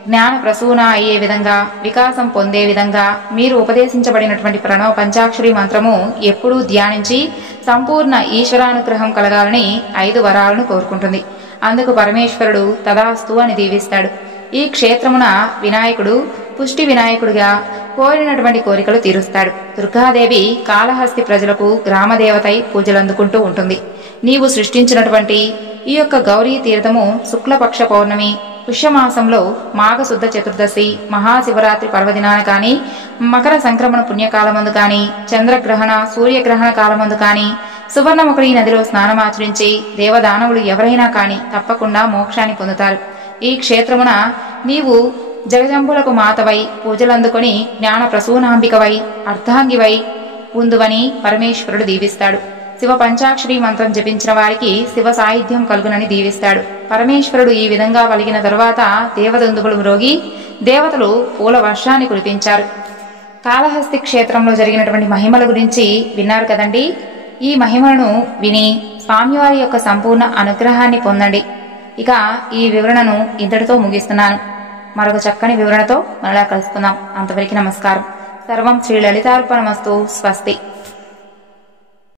జ్ఞాన ప్రసూన అయ్యే విధంగా, వికాసం పొందే విధంగా మీరు ఉపదేశించబడినటువంటి ప్రణవ పంచాక్షరి మంత్రము ఎప్పుడూ ధ్యానించి సంపూర్ణ ఈశ్వరానుగ్రహం కలగాలని 5 వరాలను కోరుకుంటుంది. అందుకు పరమేశ్వరుడు తదాస్తు అని దీవిస్తాడు. ఈ క్షేత్రమున వినాయకుడు పుష్టి వినాయకుడిగా కోరినటువంటి కోరికలు తీరుస్తాడు. దుర్గాదేవి కాళహస్తి ప్రజలకు గ్రామదేవతై పూజలందుకుంటూ ఉంటుంది. నీవు సృష్టించినటువంటి ఈ యొక్క గౌరీ తీర్థము శుక్లపక్ష పౌర్ణమి, పుష్యమాసంలో మాఘశుద్ధ చతుర్దశి, మహాశివరాత్రి పర్వదినాన కాని, మకర సంక్రమణ పుణ్యకాలమందు కాని, చంద్రగ్రహణ సూర్యగ్రహణ కాలమందు కాని, సువర్ణముఖి నదిలో స్నానమాచరించి దేవదానవులు ఎవరైనా కాని తప్పకుండా మోక్షాన్ని పొందుతారు. ఈ క్షేత్రమున నీవు జగజంబులకు మాతవై పూజలందుకొని జ్ఞాన ప్రసూనాంబికవై అర్ధాంగివై ఉందువని పరమేశ్వరుడు దీవిస్తాడు. శివ పంచాక్షరి మంత్రం జపించిన వారికి శివ సాహిత్యం కలుగునని దీవిస్తాడు. పరమేశ్వరుడు ఈ విధంగా పలికిన తరువాత దేవదందుకులు మ్రోగి దేవతలు పూల వర్షాన్ని కురిపించారు. కాళహస్తి క్షేత్రంలో జరిగినటువంటి మహిమల గురించి విన్నారు కదండి. ఈ మహిమలను విని స్వామివారి యొక్క సంపూర్ణ అనుగ్రహాన్ని పొందండి. ఇక ఈ వివరణను ఇంతటితో ముగిస్తున్నాను. మరొక చక్కని వివరణతో మరలా కలుసుకుందాం. అంతవరకు నమస్కారం. సర్వం శ్రీ లలితార్పణమస్తు. స్వస్తి.